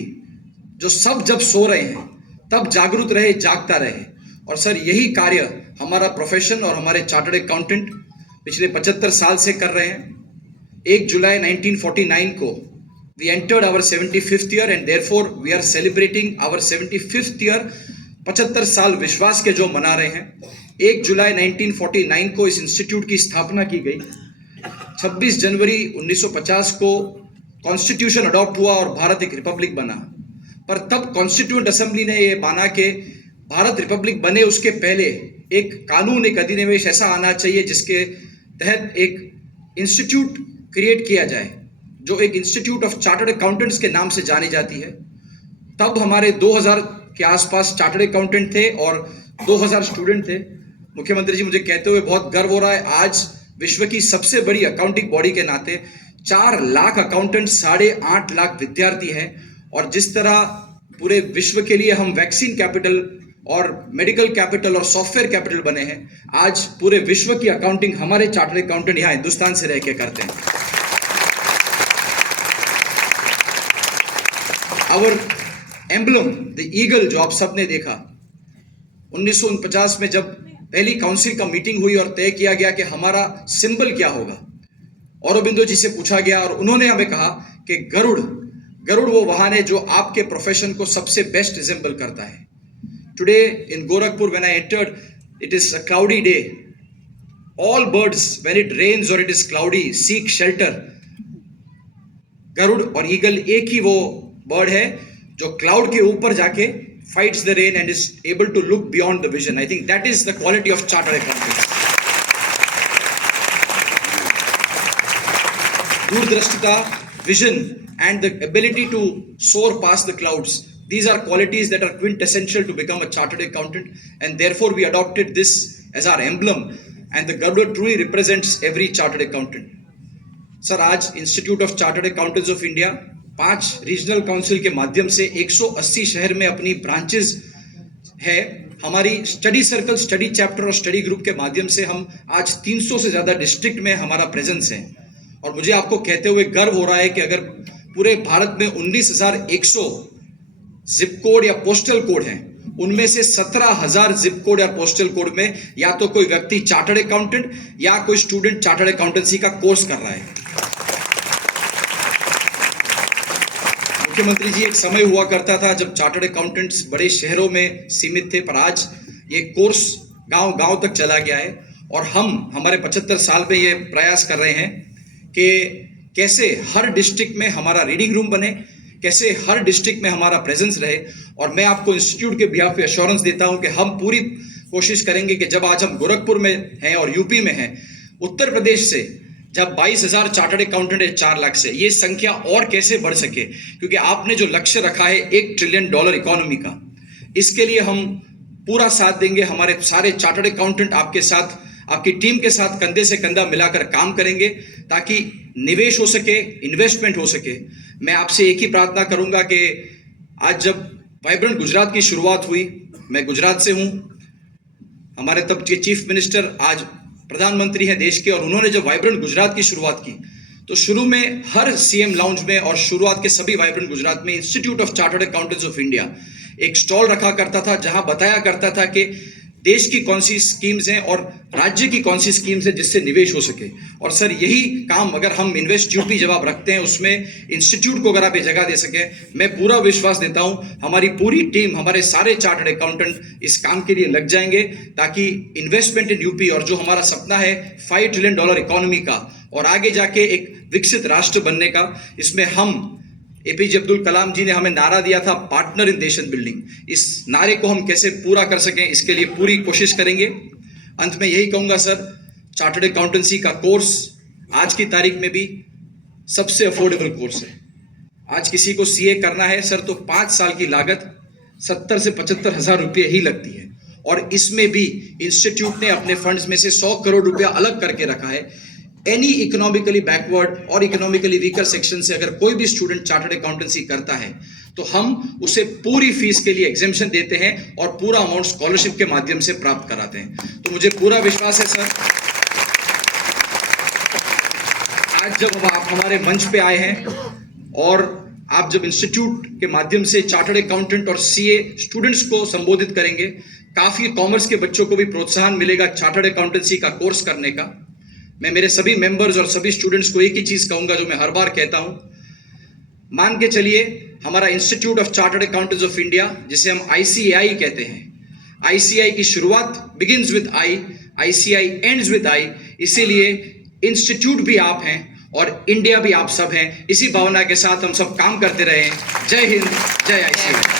जो सब जब सो रहे हैं तब जागरूक रहे, जागता रहे। और सर यही कार्य हमारा प्रोफेशन और हमारे चार्टर्ड अकाउंटेंट पिछले 75 साल से कर रहे हैं। 1 जुलाई 1949 को we entered our 75th year and therefore we are celebrating our 75th year। 75 साल विश्वास के जो मना रहे हैं। 1 जुलाई 1949 को इस इंस्टीट्यूट की स्थापना की गई। 26 जनवरी 1950 को कॉन्स्टिट्यूशन अडॉप्ट हुआ और भारत एक रिपब्लिक बना। पर तब कॉन्स्टिट्यूएंट असेंबली ने ये माना कि भारत रिपब्लिक बने उसके पहले एक कानून, एक अधिनिवेश ऐसा आना चाहिए जिसके तहत एक इंस्टीट्यूट क्रिएट किया जाए जो एक इंस्टीट्यूट ऑफ चार्टर्ड अकाउंटेंट्स के नाम से जानी जाती है। तब हमारे 2000 के आसपास चार्टर्ड अकाउंटेंट थे और 2000 स्टूडेंट थे। मुख्यमंत्री जी, मुझे कहते हुए बहुत गर्व हो रहा है, आज विश्व की सबसे बड़ी अकाउंटिंग बॉडी के नाते 4 लाख अकाउंटेंट, 8.5 लाख विद्यार्थी हैं। और जिस तरह पूरे विश्व के लिए हम वैक्सीन कैपिटल और मेडिकल कैपिटल और सॉफ्टवेयर कैपिटल बने हैं, आज पूरे विश्व की अकाउंटिंग हमारे चार्टर्ड अकाउंटेंट यहाँ हिंदुस्तान से रह के करते हैं। आवर एम्बलम द ईगल जो आप सबने देखा, 1949 में जब पहली काउंसिल का मीटिंग हुई और तय किया गया कि हमारा सिंबल क्या होगा, औरोबिंदो जी से पूछा गया और उन्होंने हमें कहा कि गरुड़ वो वाहन है जो आपके प्रोफेशन को सबसे बेस्ट रिजेंबल करता है। Today in Gorakhpur when I entered, it is a cloudy day. All birds when it rains और it is cloudy seek shelter. Garuda और ईगल एक ही वो बर्ड है जो क्लाउड के ऊपर जाके fights the rain and is able to look beyond the vision. I think that is the quality of chartered accountants. दूरदृष्टिता, vision and the ability to soar past the clouds. These are qualities that are quintessential to become a chartered accountant, and therefore we adopted this as our emblem, and the Garuda truly represents every chartered accountant. Sir, आज Institute of Chartered Accountants of India 5 regional council के माध्यम से 180 शहर में अपनी ब्रांचेस है। हमारी स्टडी सर्कल, स्टडी चैप्टर और स्टडी ग्रुप के माध्यम से हम आज 300 से ज़्यादा डिस्ट्रिक्ट में हमारा प्रेजेंस है। और मुझे आपको कहते हुए गर्व हो रहा है कि अगर पूरे भारत में 19,100 जिप कोड या पोस्टल कोड हैं, उनमें से 17,000 जिप कोड या पोस्टल कोड में या तो कोई व्यक्ति चार्टर्ड अकाउंटेंट या कोई स्टूडेंट चार्टर्ड अकाउंटेंसी का कोर्स कर रहा है। मुख्यमंत्री जी, एक समय हुआ करता था जब चार्टर्ड अकाउंटेंट्स बड़े शहरों में सीमित थे, पर आज ये कोर्स गांव-गांव तक चला गया है। और हम हमारे 75 साल में ये प्रयास कर रहे हैं कि कैसे हर डिस्ट्रिक्ट में हमारा रीडिंग रूम बने, कैसे हर डिस्ट्रिक्ट में हमारा प्रेजेंस रहे। और मैं आपको इंस्टीट्यूट के बिहाफ पे एश्योरेंस देता हूं कि हम पूरी कोशिश करेंगे कि जब आज हम गोरखपुर में हैं और यूपी में हैं, उत्तर प्रदेश से जब 22,000 चार्टर्ड अकाउंटेंट है 4 लाख से, ये संख्या और कैसे बढ़ सके, क्योंकि आपने जो लक्ष्य रखा है $1 ट्रिलियन इकोनॉमी का, इसके लिए हम पूरा साथ देंगे। हमारे सारे चार्टर्ड अकाउंटेंट आपके साथ, आपकी टीम के साथ कंधे से कंधा मिलाकर काम करेंगे ताकि निवेश हो सके, इन्वेस्टमेंट हो सके। मैं आपसे एक ही प्रार्थना करूंगा कि आज जब वाइब्रेंट गुजरात की शुरुआत हुई, मैं गुजरात से हूं, हमारे तब के चीफ मिनिस्टर आज प्रधानमंत्री हैं देश के, और उन्होंने जब वाइब्रेंट गुजरात की शुरुआत की तो शुरू में हर सीएम लाउंज में और शुरुआत के सभी वाइब्रेंट गुजरात में institute of chartered accountants of India एक स्टॉल रखा करता था, जहां बताया करता था कि देश की कौन सी स्कीम्स हैं और राज्य की कौन सी स्कीम्स हैं जिससे निवेश हो सके। और सर यही काम अगर हम इन्वेस्ट यूपी जब आप रखते हैं उसमें इंस्टीट्यूट को अगर आप ये जगह दे सकें, मैं पूरा विश्वास देता हूं हमारी पूरी टीम, हमारे सारे चार्टर्ड अकाउंटेंट इस काम के लिए लग जाएंगे ताकि इन्वेस्टमेंट इन यूपी और जो हमारा सपना है $5 ट्रिलियन इकोनॉमी का और आगे जाके एक विकसित राष्ट्र बनने का, इसमें हम एपीजे अब्दुल कलाम जी ने हमें नारा दिया था पार्टनर इन नेशन बिल्डिंग, इस नारे को हम कैसे पूरा कर सकें इसके लिए पूरी कोशिश करेंगे। अंत में यही कहूंगा सर, चार्टर्ड अकाउंटेंसी का कोर्स आज की तारीख में भी सबसे अफोर्डेबल कोर्स है। आज किसी को सीए करना है सर तो 5 साल की लागत 70 से 75 हज़ार रुपये ही लगती है, और इसमें भी इंस्टीट्यूट ने अपने फंड्स में से 100 करोड़ रुपया अलग करके रखा है। एनी इकोनॉमिकली बैकवर्ड और इकोनॉमिकली वीकर सेक्शन से अगर कोई भी स्टूडेंट चार्टर्ड अकाउंटेंसी करता है तो हम उसे पूरी फीस के लिए एग्जेम्पशन देते हैं और पूरा अमाउंट स्कॉलरशिप के माध्यम से प्राप्त कराते हैं। तो मुझे पूरा विश्वास है सर, आज जब आप हमारे मंच पे आए हैं और आप जब इंस्टीट्यूट के माध्यम से चार्टर्ड अकाउंटेंट और सीए स्टूडेंट्स को संबोधित करेंगे, काफी कॉमर्स के बच्चों को भी प्रोत्साहन मिलेगा चार्टर्ड अकाउंटेंसी का कोर्स करने का। मैं मेरे सभी मेंबर्स और सभी स्टूडेंट्स को एक ही चीज कहूंगा जो मैं हर बार कहता हूं, मान के चलिए हमारा institute of chartered accountants of India, जिसे हम ICAI कहते हैं, ICAI की शुरुआत begins with I, ICAI ends with I, इसीलिए इंस्टीट्यूट भी आप हैं और इंडिया भी आप सब हैं। इसी भावना के साथ हम सब काम करते रहे। जय हिंद, जय ICAI।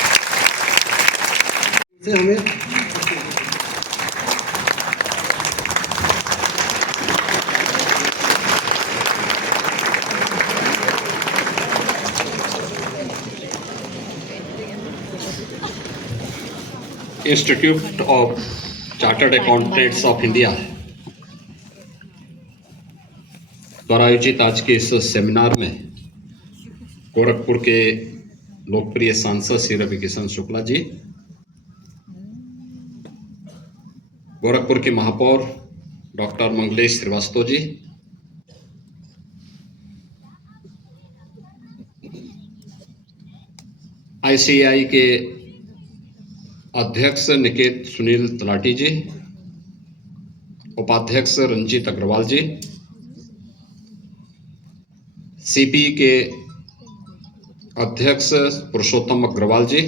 Institute of chartered accountants of India द्वारा आयोजित आज के इस सेमिनार में गोरखपुर के लोकप्रिय सांसद श्री रवि किशन शुक्ला जी, गोरखपुर की महापौर डॉक्टर मंगलेश श्रीवास्तव जी, ICAI के अध्यक्ष निकेत सुनील तलाटी जी, उपाध्यक्ष रंजीत अग्रवाल जी, CP के अध्यक्ष पुरुषोत्तम अग्रवाल जी,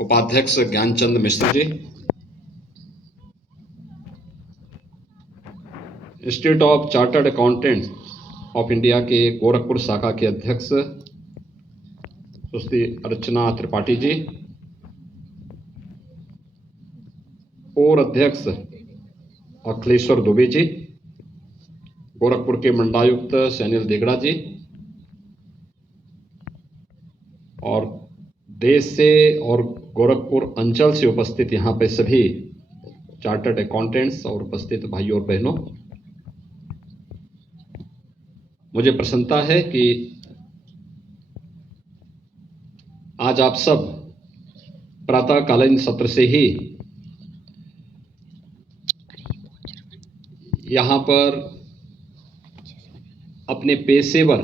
उपाध्यक्ष Gyanchand Mishra ji, institute of chartered accountant of India के गोरखपुर शाखा के अध्यक्ष सुश्री अर्चना त्रिपाठी जी और अध्यक्ष अखिलेश्वर दुबे जी, गोरखपुर के मंडलायुक्त सैनिल देगड़ा जी, और देश से और गोरखपुर अंचल से उपस्थित यहाँ पे सभी चार्टर्ड अकाउंटेंट्स और उपस्थित भाइयों और बहनों, मुझे प्रसन्नता है कि आज आप सब प्रातःकालीन सत्र से ही यहाँ पर अपने पेशेवर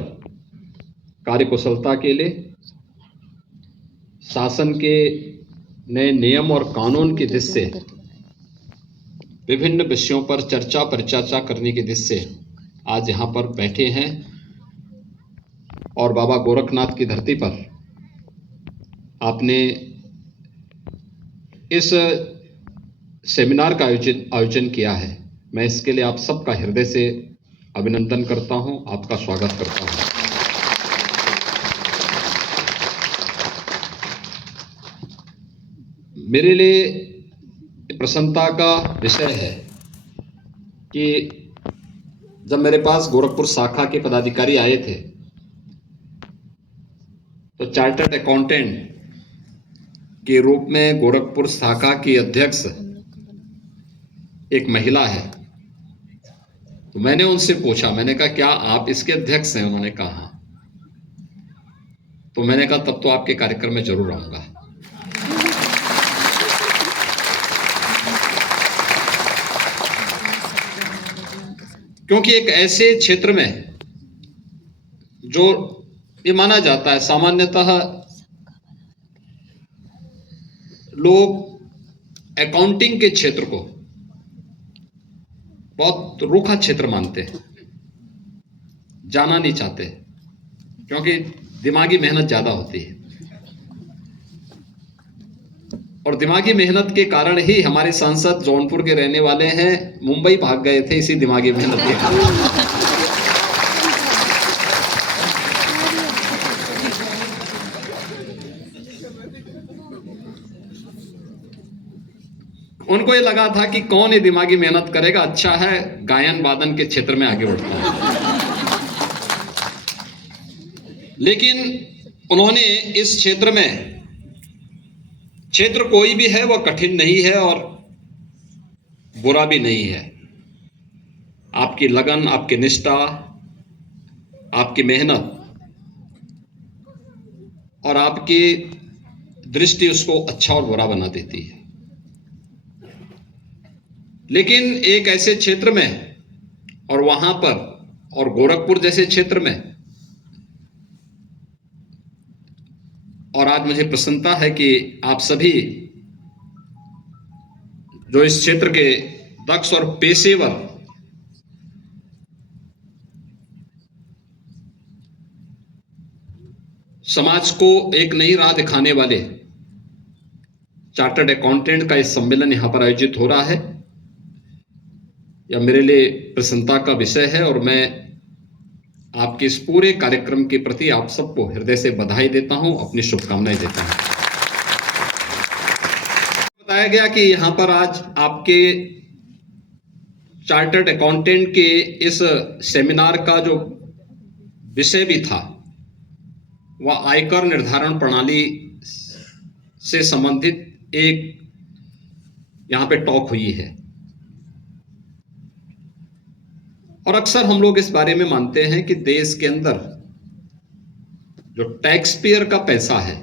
कार्यकुशलता के लिए शासन के नए नियम और कानून की दृष्टि से विभिन्न विषयों पर चर्चा परिचर्चा करने की दृष्टि से आज यहाँ पर बैठे हैं और बाबा गोरखनाथ की धरती पर आपने इस सेमिनार का आयोजन किया है। मैं इसके लिए आप सबका हृदय से अभिनंदन करता हूं, आपका स्वागत करता हूं। मेरे लिए प्रसन्नता का विषय है कि जब मेरे पास गोरखपुर शाखा के पदाधिकारी आए थे तो चार्टर्ड अकाउंटेंट के रूप में गोरखपुर शाखा की अध्यक्ष एक महिला है। तो मैंने उनसे पूछा, मैंने कहा क्या आप इसके अध्यक्ष हैं? उन्होंने कहा हाँ। तो मैंने कहा तब तो आपके कार्यक्रम में जरूर आऊंगा। क्योंकि एक ऐसे क्षेत्र में जो ये माना जाता है सामान्यतः लोग अकाउंटिंग के क्षेत्र को बहुत रूखा क्षेत्र मानते हैं, जाना नहीं चाहते, क्योंकि दिमागी मेहनत ज्यादा होती है। और दिमागी मेहनत के कारण ही हमारे सांसद जौनपुर के रहने वाले हैं, मुंबई भाग गए थे इसी दिमागी मेहनत के कारण। उनको ये लगा था कि कौन ये दिमागी मेहनत करेगा, अच्छा है गायन वादन के क्षेत्र में आगे बढ़ता है। लेकिन उन्होंने इस क्षेत्र में, क्षेत्र कोई भी है वह कठिन नहीं है और बुरा भी नहीं है। आपकी लगन, आपकी निष्ठा, आपकी मेहनत और आपकी दृष्टि उसको अच्छा और बुरा बना देती है। लेकिन एक ऐसे क्षेत्र में और वहां पर और गोरखपुर जैसे क्षेत्र में, और आज मुझे प्रसन्नता है कि आप सभी जो इस क्षेत्र के दक्ष और पेशेवर समाज को एक नई राह दिखाने वाले चार्टर्ड अकाउंटेंट का इस सम्मेलन यहां पर आयोजित हो रहा है, यह मेरे लिए प्रसन्नता का विषय है और मैं आपके इस पूरे कार्यक्रम के प्रति आप सबको हृदय से बधाई देता हूं, अपनी शुभकामनाएं देता हूं। बताया गया कि यहां पर आज आपके चार्टर्ड अकाउंटेंट के इस सेमिनार का जो विषय भी था वह आयकर निर्धारण प्रणाली से संबंधित एक यहां पे टॉक हुई है। और अक्सर हम लोग इस बारे में मानते हैं कि देश के अंदर जो टैक्स पेयर का पैसा है,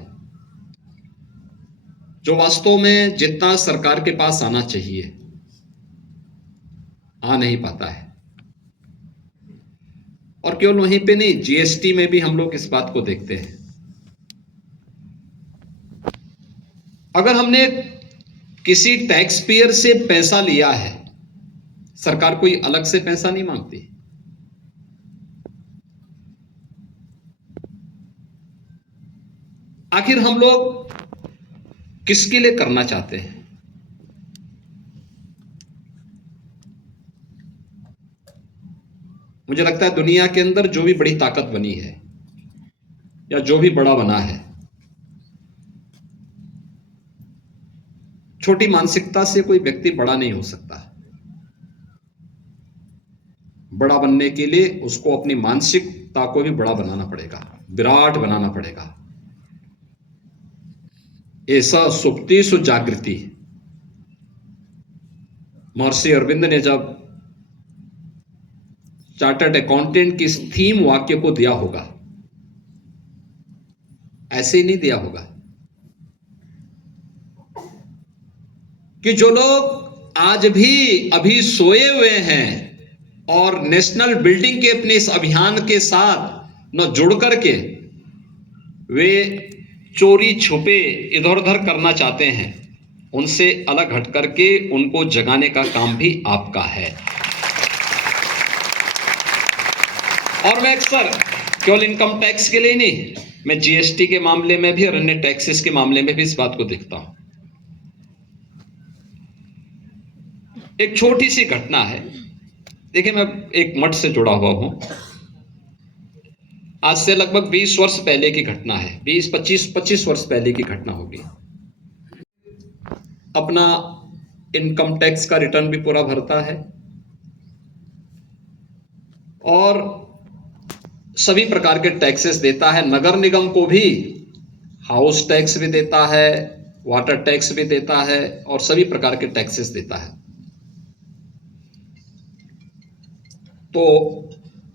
जो वास्तव में जितना सरकार के पास आना चाहिए आ नहीं पाता है। और केवल वहीं पे नहीं, जीएसटी में भी हम लोग इस बात को देखते हैं। अगर हमने किसी टैक्स पेयर से पैसा लिया है, सरकार कोई अलग से पैसा नहीं मांगती। आखिर हम लोग किसके लिए करना चाहते हैं? मुझे लगता है दुनिया के अंदर जो भी बड़ी ताकत बनी है या जो भी बड़ा बना है, छोटी मानसिकता से कोई व्यक्ति बड़ा नहीं हो सकता। बड़ा बनने के लिए उसको अपनी मानसिकता को भी बड़ा बनाना पड़ेगा, विराट बनाना पड़ेगा। ऐसा सुप्ति सु जागृति, महर्षि अरविंद ने जब चार्टर्ड अकाउंटेंट की इस थीम वाक्य को दिया होगा, ऐसे ही नहीं दिया होगा कि जो लोग आज भी अभी सोए हुए हैं और नेशनल बिल्डिंग के अपने इस अभियान के साथ न जुड़ करके वे चोरी छुपे इधर उधर करना चाहते हैं, उनसे अलग हट करके उनको जगाने का काम भी आपका है। और मैं अक्सर केवल इनकम टैक्स के लिए नहीं, मैं जीएसटी के मामले में भी और अन्य टैक्सेस के मामले में भी इस बात को देखता हूं। एक छोटी सी घटना है। देखिए, मैं एक मठ से जुड़ा हुआ हूं। आज से लगभग 20 वर्ष पहले की घटना है, 25 वर्ष पहले की घटना होगी। अपना इनकम टैक्स का रिटर्न भी पूरा भरता है और सभी प्रकार के टैक्सेस देता है। नगर निगम को भी हाउस टैक्स भी देता है, वाटर टैक्स भी देता है और सभी प्रकार के टैक्सेस देता है। तो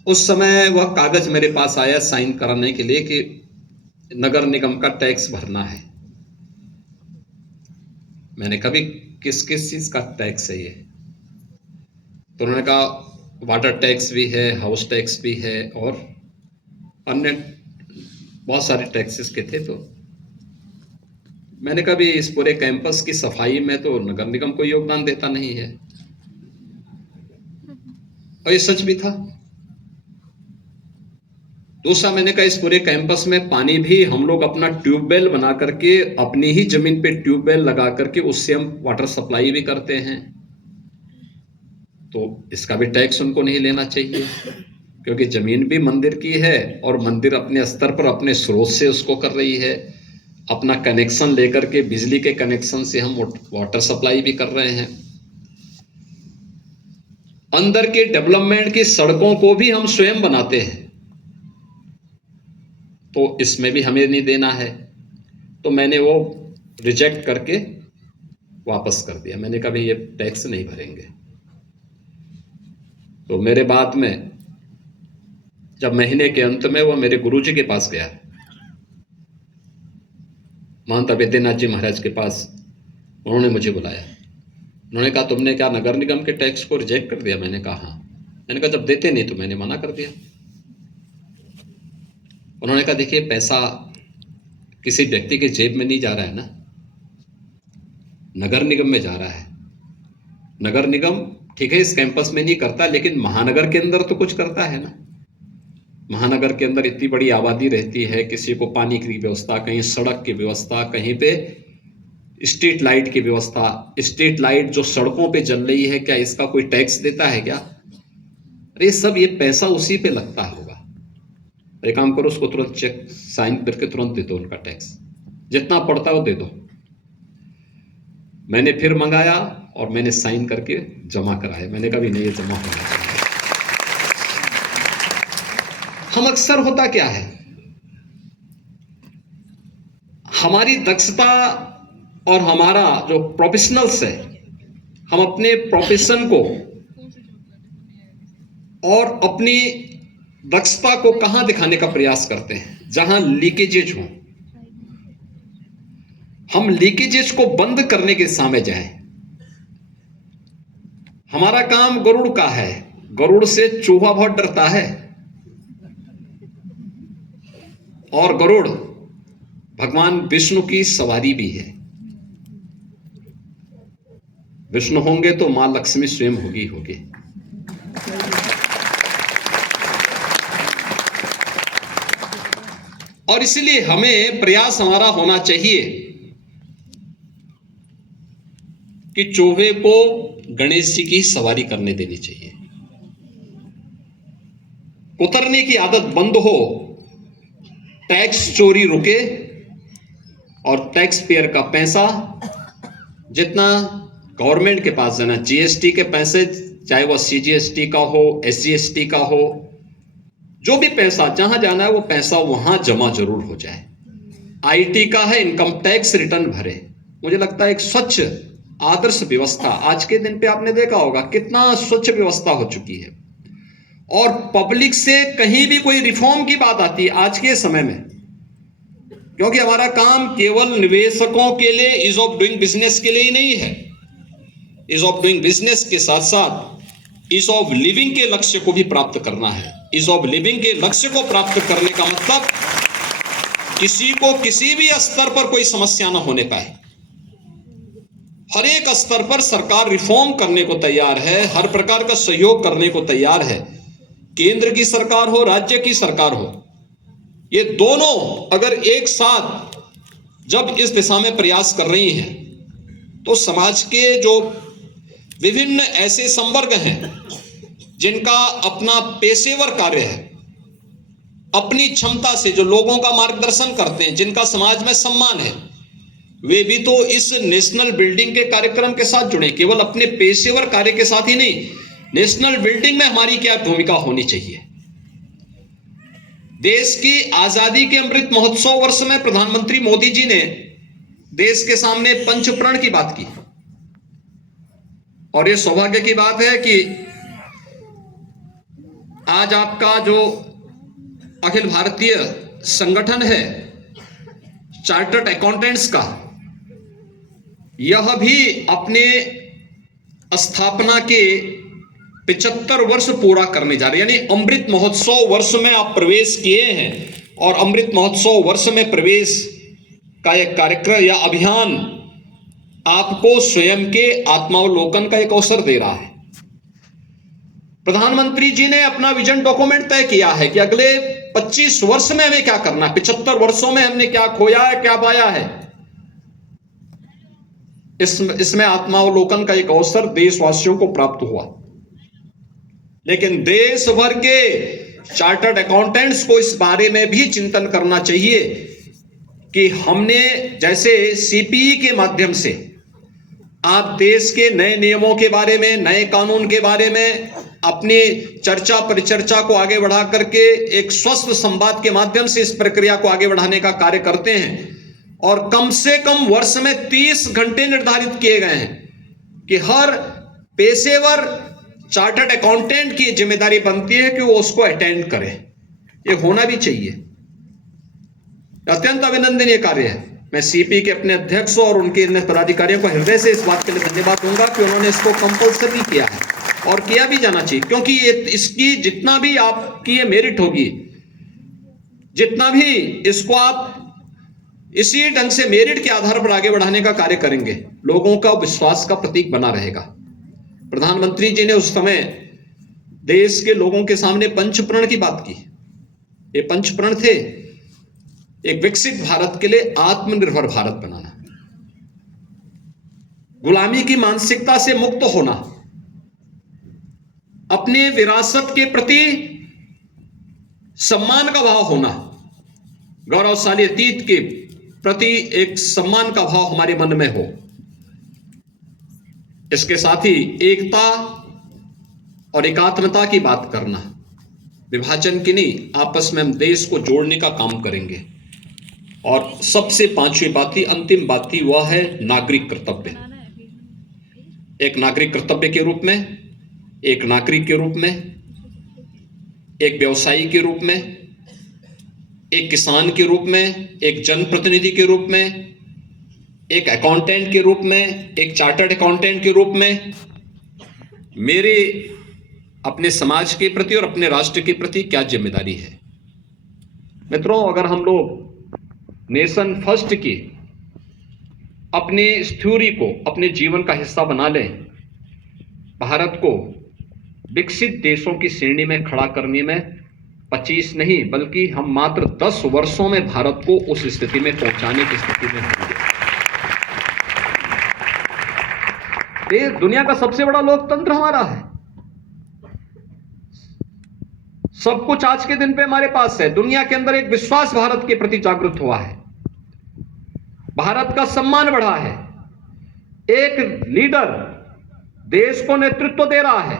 उस समय वह कागज मेरे पास आया साइन कराने के लिए कि नगर निगम का टैक्स भरना है। मैंने कभी किस किस चीज का टैक्स है ये, तो उन्होंने कहा वाटर टैक्स भी है, हाउस टैक्स भी है और अन्य बहुत सारे टैक्सेस के थे। तो मैंने कहा भी इस पूरे कैंपस की सफाई में तो नगर निगम कोई योगदान देता नहीं है, और ये सच भी था। दूसरा मैंने कहा इस पूरे कैंपस में पानी भी हम लोग अपना ट्यूबवेल बना करके अपनी ही जमीन पे ट्यूबवेल लगा करके उससे हम वाटर सप्लाई भी करते हैं, तो इसका भी टैक्स उनको नहीं लेना चाहिए, क्योंकि जमीन भी मंदिर की है और मंदिर अपने स्तर पर अपने स्रोत से उसको कर रही है। अपना कनेक्शन लेकर के बिजली के कनेक्शन से हम वाटर सप्लाई भी कर रहे हैं। अंदर के डेवलपमेंट की सड़कों को भी हम स्वयं बनाते हैं, तो इसमें भी हमें नहीं देना है। तो मैंने वो रिजेक्ट करके वापस कर दिया। मैंने कहा भाई ये टैक्स नहीं भरेंगे। तो मेरे बाद में जब महीने के अंत में वो मेरे गुरुजी के पास गया, महंत वैद्यनाथ जी महाराज के पास, उन्होंने मुझे बुलाया। उन्होंने कहा तुमने क्या नगर निगम के टैक्स को रिजेक्ट कर दिया? मैंने कहा हाँ। मैंने कहा जब देते नहीं तो मैंने मना कर दिया। उन्होंने कहा देखिए पैसा किसी व्यक्ति के जेब में नहीं जा रहा है ना, नगर निगम में जा रहा है। नगर निगम ठीक है इस कैंपस में नहीं करता, लेकिन महानगर के अंदर तो कुछ करता है ना। महानगर के अंदर इतनी बड़ी आबादी रहती है, किसी को पानी की व्यवस्था, कहीं सड़क की व्यवस्था, कहीं पे स्ट्रीट लाइट की व्यवस्था। स्ट्रीट लाइट जो सड़कों पे जल रही है, क्या इसका कोई टैक्स देता है क्या? अरे सब ये पैसा उसी पे लगता होगा। एक काम करो, उसको तुरंत चेक साइन करके तुरंत दे दो उनका टैक्स, जितना पड़ता है वो दे दो। मैंने फिर मंगाया और मैंने साइन करके जमा कराया। मैंने कहा भी नहीं ये जमा होना चाहिए। हम अक्सर होता क्या है, हमारी दक्षता और हमारा जो प्रोफेशनल्स है, हम अपने प्रोफेशन को और अपनी दक्षता को कहां दिखाने का प्रयास करते हैं? जहां लीकेजेज हो। हम लीकेजेज को बंद करने के सामने जाएं। हमारा काम गरुड़ का है, गरुड़ से चूहा बहुत डरता है, और गरुड़ भगवान विष्णु की सवारी भी है। विष्णु होंगे तो मां लक्ष्मी स्वयं होगी। और इसलिए हमें प्रयास हमारा होना चाहिए कि चूहे को गणेश जी की सवारी करने देनी चाहिए। उतरने की आदत बंद हो, टैक्स चोरी रुके और टैक्स पेयर का पैसा जितना गवर्नमेंट के पास जाना, जीएसटी के पैसे, चाहे वह सीजीएसटी का हो, एसजीएसटी का हो, जो भी पैसा जहां जाना है वो पैसा वहां जमा जरूर हो जाए। आईटी का है, इनकम टैक्स रिटर्न भरे। मुझे लगता है एक स्वच्छ आदर्श व्यवस्था, आज के दिन पे आपने देखा होगा कितना स्वच्छ व्यवस्था हो चुकी है। और पब्लिक से कहीं भी कोई रिफॉर्म की बात आती है आज के समय में, क्योंकि हमारा काम केवल निवेशकों के लिए, इज ऑफ डूइंग बिजनेस के लिए ही नहीं है। इज ऑफ डूइंग बिजनेस के साथ साथ इज ऑफ लिविंग के लक्ष्य को भी प्राप्त करना है। इज ऑफ लिविंग के लक्ष्य को प्राप्त करने का मतलब किसी को किसी भी स्तर पर कोई समस्या ना होने पाए। हर एक स्तर पर सरकार रिफॉर्म करने को तैयार है, हर प्रकार का सहयोग करने को तैयार है। केंद्र की सरकार हो, राज्य की सरकार हो, ये दोनों अगर एक साथ जब इस दिशा में प्रयास कर रही हैं, तो समाज के जो विभिन्न ऐसे संवर्ग हैं जिनका अपना पेशेवर कार्य है, अपनी क्षमता से जो लोगों का मार्गदर्शन करते हैं, जिनका समाज में सम्मान है, वे भी तो इस नेशनल बिल्डिंग के कार्यक्रम के साथ जुड़े। केवल अपने पेशेवर कार्य के साथ ही नहीं, नेशनल बिल्डिंग में हमारी क्या भूमिका होनी चाहिए। देश की आजादी के अमृत महोत्सव वर्ष में प्रधानमंत्री मोदी जी ने देश के सामने पंचप्रण की बात की, और यह सौभाग्य की बात है कि आज आपका जो अखिल भारतीय संगठन है चार्टर्ड अकाउंटेंट्स का, यह भी अपने स्थापना के 75 वर्ष पूरा करने जा रहे हैं। यानी अमृत महोत्सव वर्ष में आप प्रवेश किए हैं, और अमृत महोत्सव वर्ष में प्रवेश का एक कार्यक्रम या अभियान आपको स्वयं के आत्मावलोकन का एक अवसर दे रहा है। प्रधानमंत्री जी ने अपना विजन डॉक्यूमेंट तय किया है कि अगले 25 वर्ष में हमें क्या करना है, 75 वर्षों में हमने क्या खोया है, क्या पाया है। इसमें आत्मावलोकन का एक अवसर देशवासियों को प्राप्त हुआ। लेकिन देश भर के चार्टर्ड अकाउंटेंट्स को इस बारे में भी चिंतन करना चाहिए कि हमने जैसे सीपीई के माध्यम से आप देश के नए नियमों के बारे में, नए कानून के बारे में अपनी चर्चा परिचर्चा को आगे बढ़ा करके एक स्वस्थ संवाद के माध्यम से इस प्रक्रिया को आगे बढ़ाने का कार्य करते हैं, और कम से कम वर्ष में 30 घंटे निर्धारित किए गए हैं कि हर पेशेवर चार्टर्ड अकाउंटेंट की जिम्मेदारी बनती है कि वो उसको अटेंड करे। ये होना भी चाहिए, अत्यंत अभिनंदनीय कार्य है। मैं सीपी के अपने अध्यक्ष और उनके पदाधिकारियों को हृदय से इस बात के लिए धन्यवाद दूंगा कि उन्होंने इसको कंपल्सरी किया है, और किया भी जाना चाहिए, क्योंकि ये इसकी जितना भी आपकी ये मेरिट होगी, जितना भी इसको आप इसी ढंग से मेरिट के आधार पर आगे बढ़ाने का कार्य करेंगे, लोगों का विश्वास का प्रतीक बना रहेगा। प्रधानमंत्री जी ने उस समय देश के लोगों के सामने पंचप्रण की बात की। ये पंचप्रण थे, एक विकसित भारत के लिए आत्मनिर्भर भारत बनाना, गुलामी की मानसिकता से मुक्त होना, अपने विरासत के प्रति सम्मान का भाव होना, गौरवशाली अतीत के प्रति एक सम्मान का भाव हमारे मन में हो। इसके साथ ही एकता और एकात्मता की बात करना, विभाजन की नहीं, आपस में हम देश को जोड़ने का काम करेंगे। और सबसे पांचवी बात ही, अंतिम बात ही, वह है नागरिक कर्तव्य। एक नागरिक कर्तव्य के रूप में, एक नागरिक के रूप में, एक व्यवसायी के रूप में, एक किसान के रूप में, एक जनप्रतिनिधि के रूप में, एक अकाउंटेंट के रूप में, एक चार्टर्ड अकाउंटेंट के रूप में मेरे अपने समाज के प्रति और अपने राष्ट्र के प्रति क्या जिम्मेदारी है। मित्रों, अगर हम लोग नेशन फर्स्ट की अपने इस थ्योरी को अपने जीवन का हिस्सा बना लें, भारत को विकसित देशों की श्रेणी में खड़ा करने में 25 नहीं बल्कि हम मात्र 10 वर्षों में भारत को उस स्थिति में पहुंचाने की स्थिति में होंगे। ये दुनिया का सबसे बड़ा लोकतंत्र हमारा है। सब कुछ आज के दिन पे हमारे पास है। दुनिया के अंदर एक विश्वास भारत के प्रति जागृत हुआ है, भारत का सम्मान बढ़ा है, एक लीडर देश को नेतृत्व दे रहा है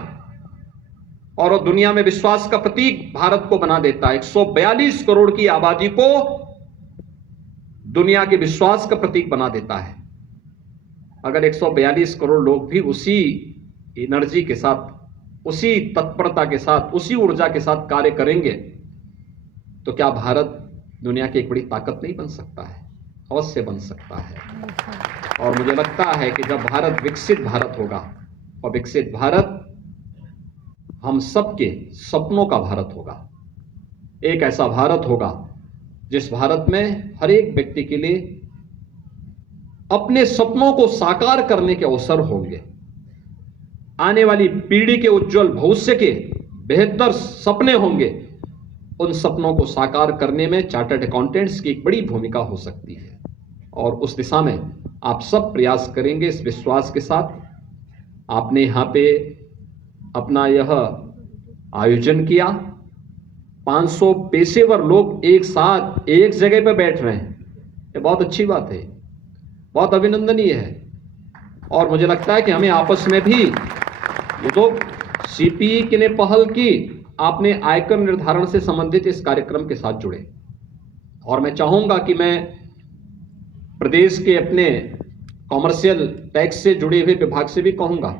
और वो दुनिया में विश्वास का प्रतीक भारत को बना देता है। 142 करोड़ की आबादी को दुनिया के विश्वास का प्रतीक बना देता है। अगर 142 करोड़ लोग भी उसी एनर्जी के साथ, उसी तत्परता के साथ, उसी ऊर्जा के साथ कार्य करेंगे तो क्या भारत दुनिया की एक बड़ी ताकत नहीं बन सकता है? अवश्य बन सकता है। और मुझे लगता है कि जब भारत विकसित भारत होगा, और विकसित भारत हम सबके सपनों का भारत होगा, एक ऐसा भारत होगा जिस भारत में हर एक व्यक्ति के लिए अपने सपनों को साकार करने के अवसर होंगे। आने वाली पीढ़ी के उज्जवल भविष्य के बेहतर सपने होंगे। उन सपनों को साकार करने में चार्टर्ड अकाउंटेंट्स की एक बड़ी भूमिका हो सकती है, और उस दिशा में आप सब प्रयास करेंगे इस विश्वास के साथ। आपने यहाँ पे अपना यह आयोजन किया, 500 पेशेवर लोग एक साथ एक जगह पर बैठ रहे हैं, ये बहुत अच्छी बात है, बहुत अभिनंदनीय है। और मुझे लगता है कि हमें आपस में भी, ये तो सीपीई ने पहल की, आपने आयकर निर्धारण से संबंधित इस कार्यक्रम के साथ जुड़े। और मैं चाहूंगा कि मैं प्रदेश के अपने कॉमर्शियल टैक्स से जुड़े हुए विभाग से भी कहूंगा,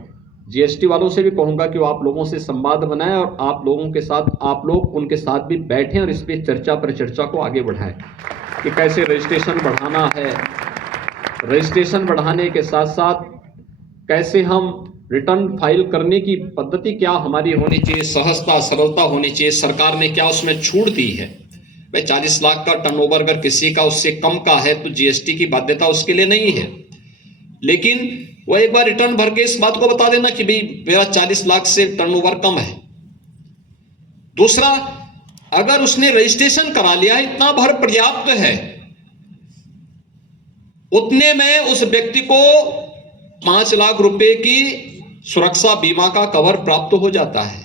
जीएसटी वालों से भी कहूंगा कि वो आप लोगों से संवाद बनाएं और आप लोगों के साथ, आप लोग उनके साथ भी बैठें और इस पे चर्चा को आगे बढ़ाएं कि कैसे रजिस्ट्रेशन बढ़ाना है। रजिस्ट्रेशन बढ़ाने के साथ साथ कैसे हम रिटर्न फाइल करने की पद्धति क्या हमारी होनी चाहिए, सहजता सरलता होनी चाहिए। सरकार ने क्या उसमें छूट दी है? भाई 40 लाख का टर्नओवर अगर किसी का उससे कम का है तो जीएसटी की बाध्यता उसके लिए नहीं है, लेकिन वो एक बार रिटर्न भर के इस बात को बता देना कि भाई मेरा 40 लाख से टर्नओवर कम है। दूसरा, अगर उसने रजिस्ट्रेशन करा लिया, इतना भर पर्याप्त है, उतने में उस व्यक्ति को 5 लाख रुपए की सुरक्षा बीमा का कवर प्राप्त हो जाता है।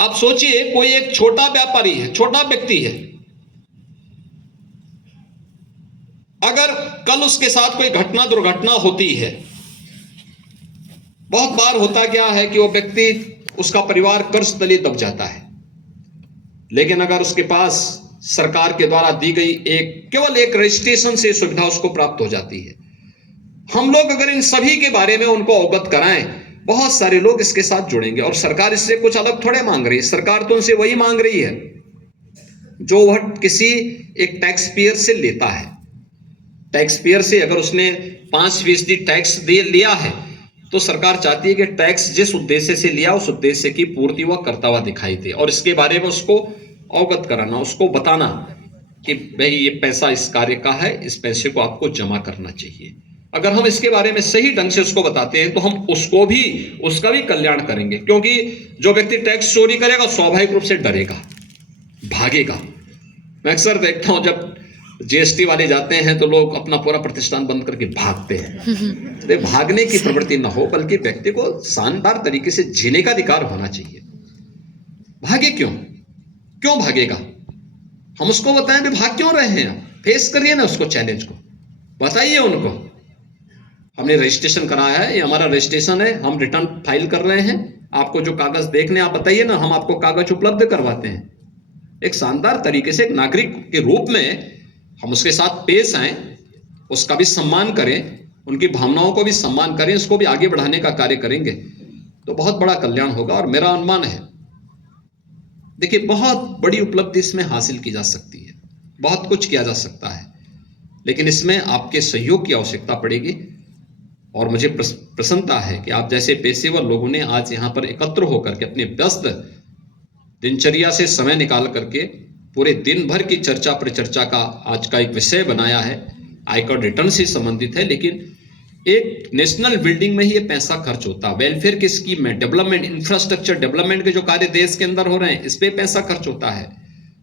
अब सोचिए, कोई एक छोटा व्यापारी है, छोटा व्यक्ति है, अगर कल उसके साथ कोई घटना दुर्घटना होती है, बहुत बार होता क्या है कि वो व्यक्ति, उसका परिवार कर्ज तले दब जाता है, लेकिन अगर उसके पास सरकार के द्वारा दी गई केवल एक रजिस्ट्रेशन से सुविधा उसको प्राप्त हो जाती है। हम लोग अगर इन सभी के बारे में उनको अवगत कराएं, बहुत सारे लोग इसके साथ जुड़ेंगे। और सरकार इससे कुछ अलग थोड़े मांग रही है, सरकार तो उनसे वही मांग रही है जो वह किसी एक टैक्स पेयर से लेता है। टैक्स पेयर से अगर उसने 5% टैक्स लिया है तो सरकार चाहती है कि टैक्स जिस उद्देश्य से लिया उस उद्देश्य की पूर्ति वह करता हुआ दिखाई दे, और इसके बारे में उसको अवगत कराना, उसको बताना कि भाई ये पैसा इस कार्य का है, इस पैसे को आपको जमा करना चाहिए। अगर हम इसके बारे में सही ढंग से उसको बताते हैं तो हम उसका भी कल्याण करेंगे, क्योंकि जो व्यक्ति टैक्स चोरी करेगा स्वाभाविक रूप से डरेगा, भागेगा। मैं अक्सर देखता हूं जब जीएसटी वाले जाते हैं तो लोग अपना पूरा प्रतिष्ठान बंद करके भागते हैं। तो भागने की प्रवृत्ति न हो, बल्कि व्यक्ति को शानदार तरीके से जीने का अधिकार होना चाहिए। भागे क्यों भागेगा? हम उसको बताएं भी भाग क्यों रहे हैं, फेस करिए ना उसको, चैलेंज को बताइए उनको। हमने रजिस्ट्रेशन कराया है, ये हमारा रजिस्ट्रेशन है, हम रिटर्न फाइल कर रहे हैं, आपको जो कागज देखने आप बताइए ना, हम आपको कागज उपलब्ध करवाते हैं। एक शानदार तरीके से एक नागरिक के रूप में हम उसके साथ पेश आए, उसका भी सम्मान करें, उनकी भावनाओं को भी सम्मान करें, उसको भी आगे बढ़ाने का कार्य करेंगे तो बहुत बड़ा कल्याण होगा। और मेरा अनुमान है, देखिए, बहुत बड़ी उपलब्धि इसमें हासिल की जा सकती है, बहुत कुछ किया जा सकता है, लेकिन इसमें आपके सहयोग की आवश्यकता पड़ेगी। और मुझे प्रसन्नता है कि आप जैसे पेशेवर लोगों ने आज यहाँ पर एकत्र होकर के अपने व्यस्त दिनचर्या से समय निकाल करके पूरे दिन भर की चर्चा परिचर्चा का आज का एक विषय बनाया है। आयकर रिटर्न से संबंधित है, लेकिन एक नेशनल बिल्डिंग में ही ये पैसा खर्च होता है। वेलफेयर की स्कीम में, डेवलपमेंट, इंफ्रास्ट्रक्चर डेवलपमेंट के जो कार्य देश के अंदर हो रहे हैं, इस पे पैसा खर्च होता है।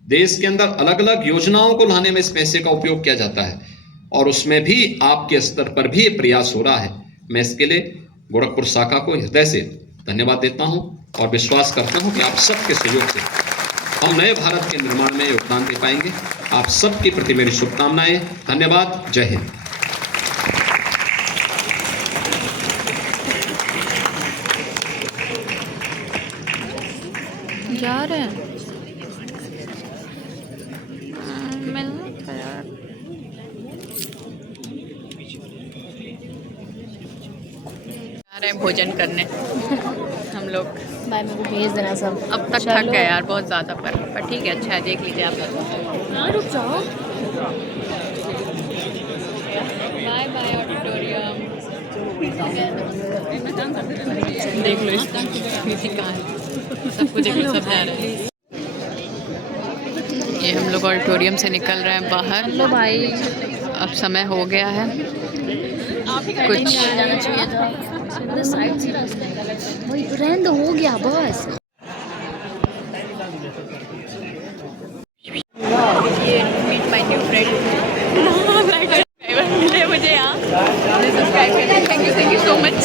देश के अंदर अलग अलग योजनाओं को लाने में इस पैसे का उपयोग किया जाता है, और उसमें भी आपके स्तर पर भी ये प्रयास हो रहा है। मैं इसके लिए गोरखपुर शाखा को हृदय से धन्यवाद देता हूं और विश्वास करता हूं कि आप सबके सहयोग से हम नए भारत के निर्माण में योगदान दे पाएंगे। आप सबके प्रति मेरी शुभकामनाएं। धन्यवाद। जय हिंद। जा रहे हैं भोजन करने हम लोग। भाई मेरे को भेज देना सब। अब तक थक गए यार बहुत ज़्यादा, पर ठीक है, अच्छा है, देख लीजिए आप लोग। हाँ, रुक जाओ। Bye bye auditorium. देख लो सब कुछ देख लो, सब जा रहे हैं। ये हम लोग ऑडिटोरियम से निकल रहे हैं बाहर। हेलो भाई, अब समय हो गया है कुछ जाना चाहिए था साइड से रास्ते। वही ट्रेंड हो गया बस। ये मीट माय न्यू फ्रेंड मिले मुझे यहाँ, थैंक यू सो मच।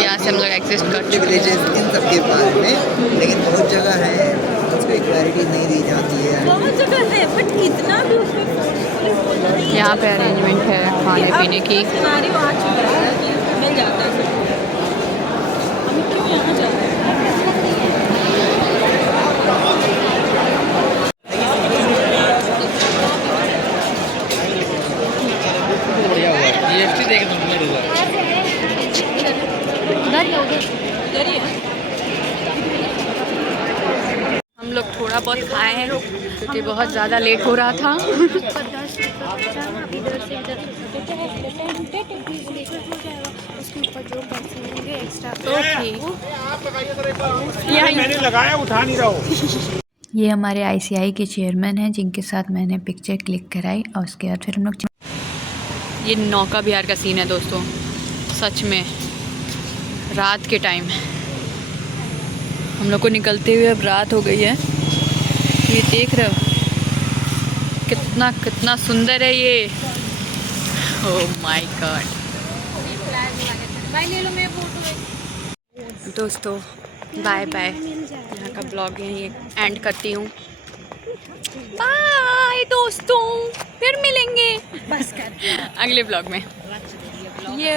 यहाँ से हम लोग एक्सिस्ट कर चुके विलेजेस इन सब के बारे में, लेकिन बहुत जगह है उसको क्लैरिटी नहीं दी जाती है। बहुत जगह है बट इतना भी उसमें यहाँ पे अरेंजमेंट है खाने पीने की। सिनेरियो आ चुका है कि मिल जाता है। हमें क्यों हम लोग थोड़ा बहुत खाए हैं क्योंकि बहुत ज़्यादा लेट हो रहा था। मैंने लगाया उठा नहीं रहा हूँ। ये हमारे ICI के चेयरमैन हैं जिनके साथ मैंने पिक्चर क्लिक कराई और उसके बाद फिर हम लोग ये नौका विहार का सीन है दोस्तों, सच में रात के टाइम हम लोग को निकलते हुए अब रात हो गई है। ये देख रहे हो कितना कितना सुंदर है ये। Oh my God. दोस्तों बाय बाय, यहाँ का ब्लॉग यहीं एंड करती हूँ। बाय दोस्तों, फिर मिलेंगे बस कर अगले ब्लॉग में। ये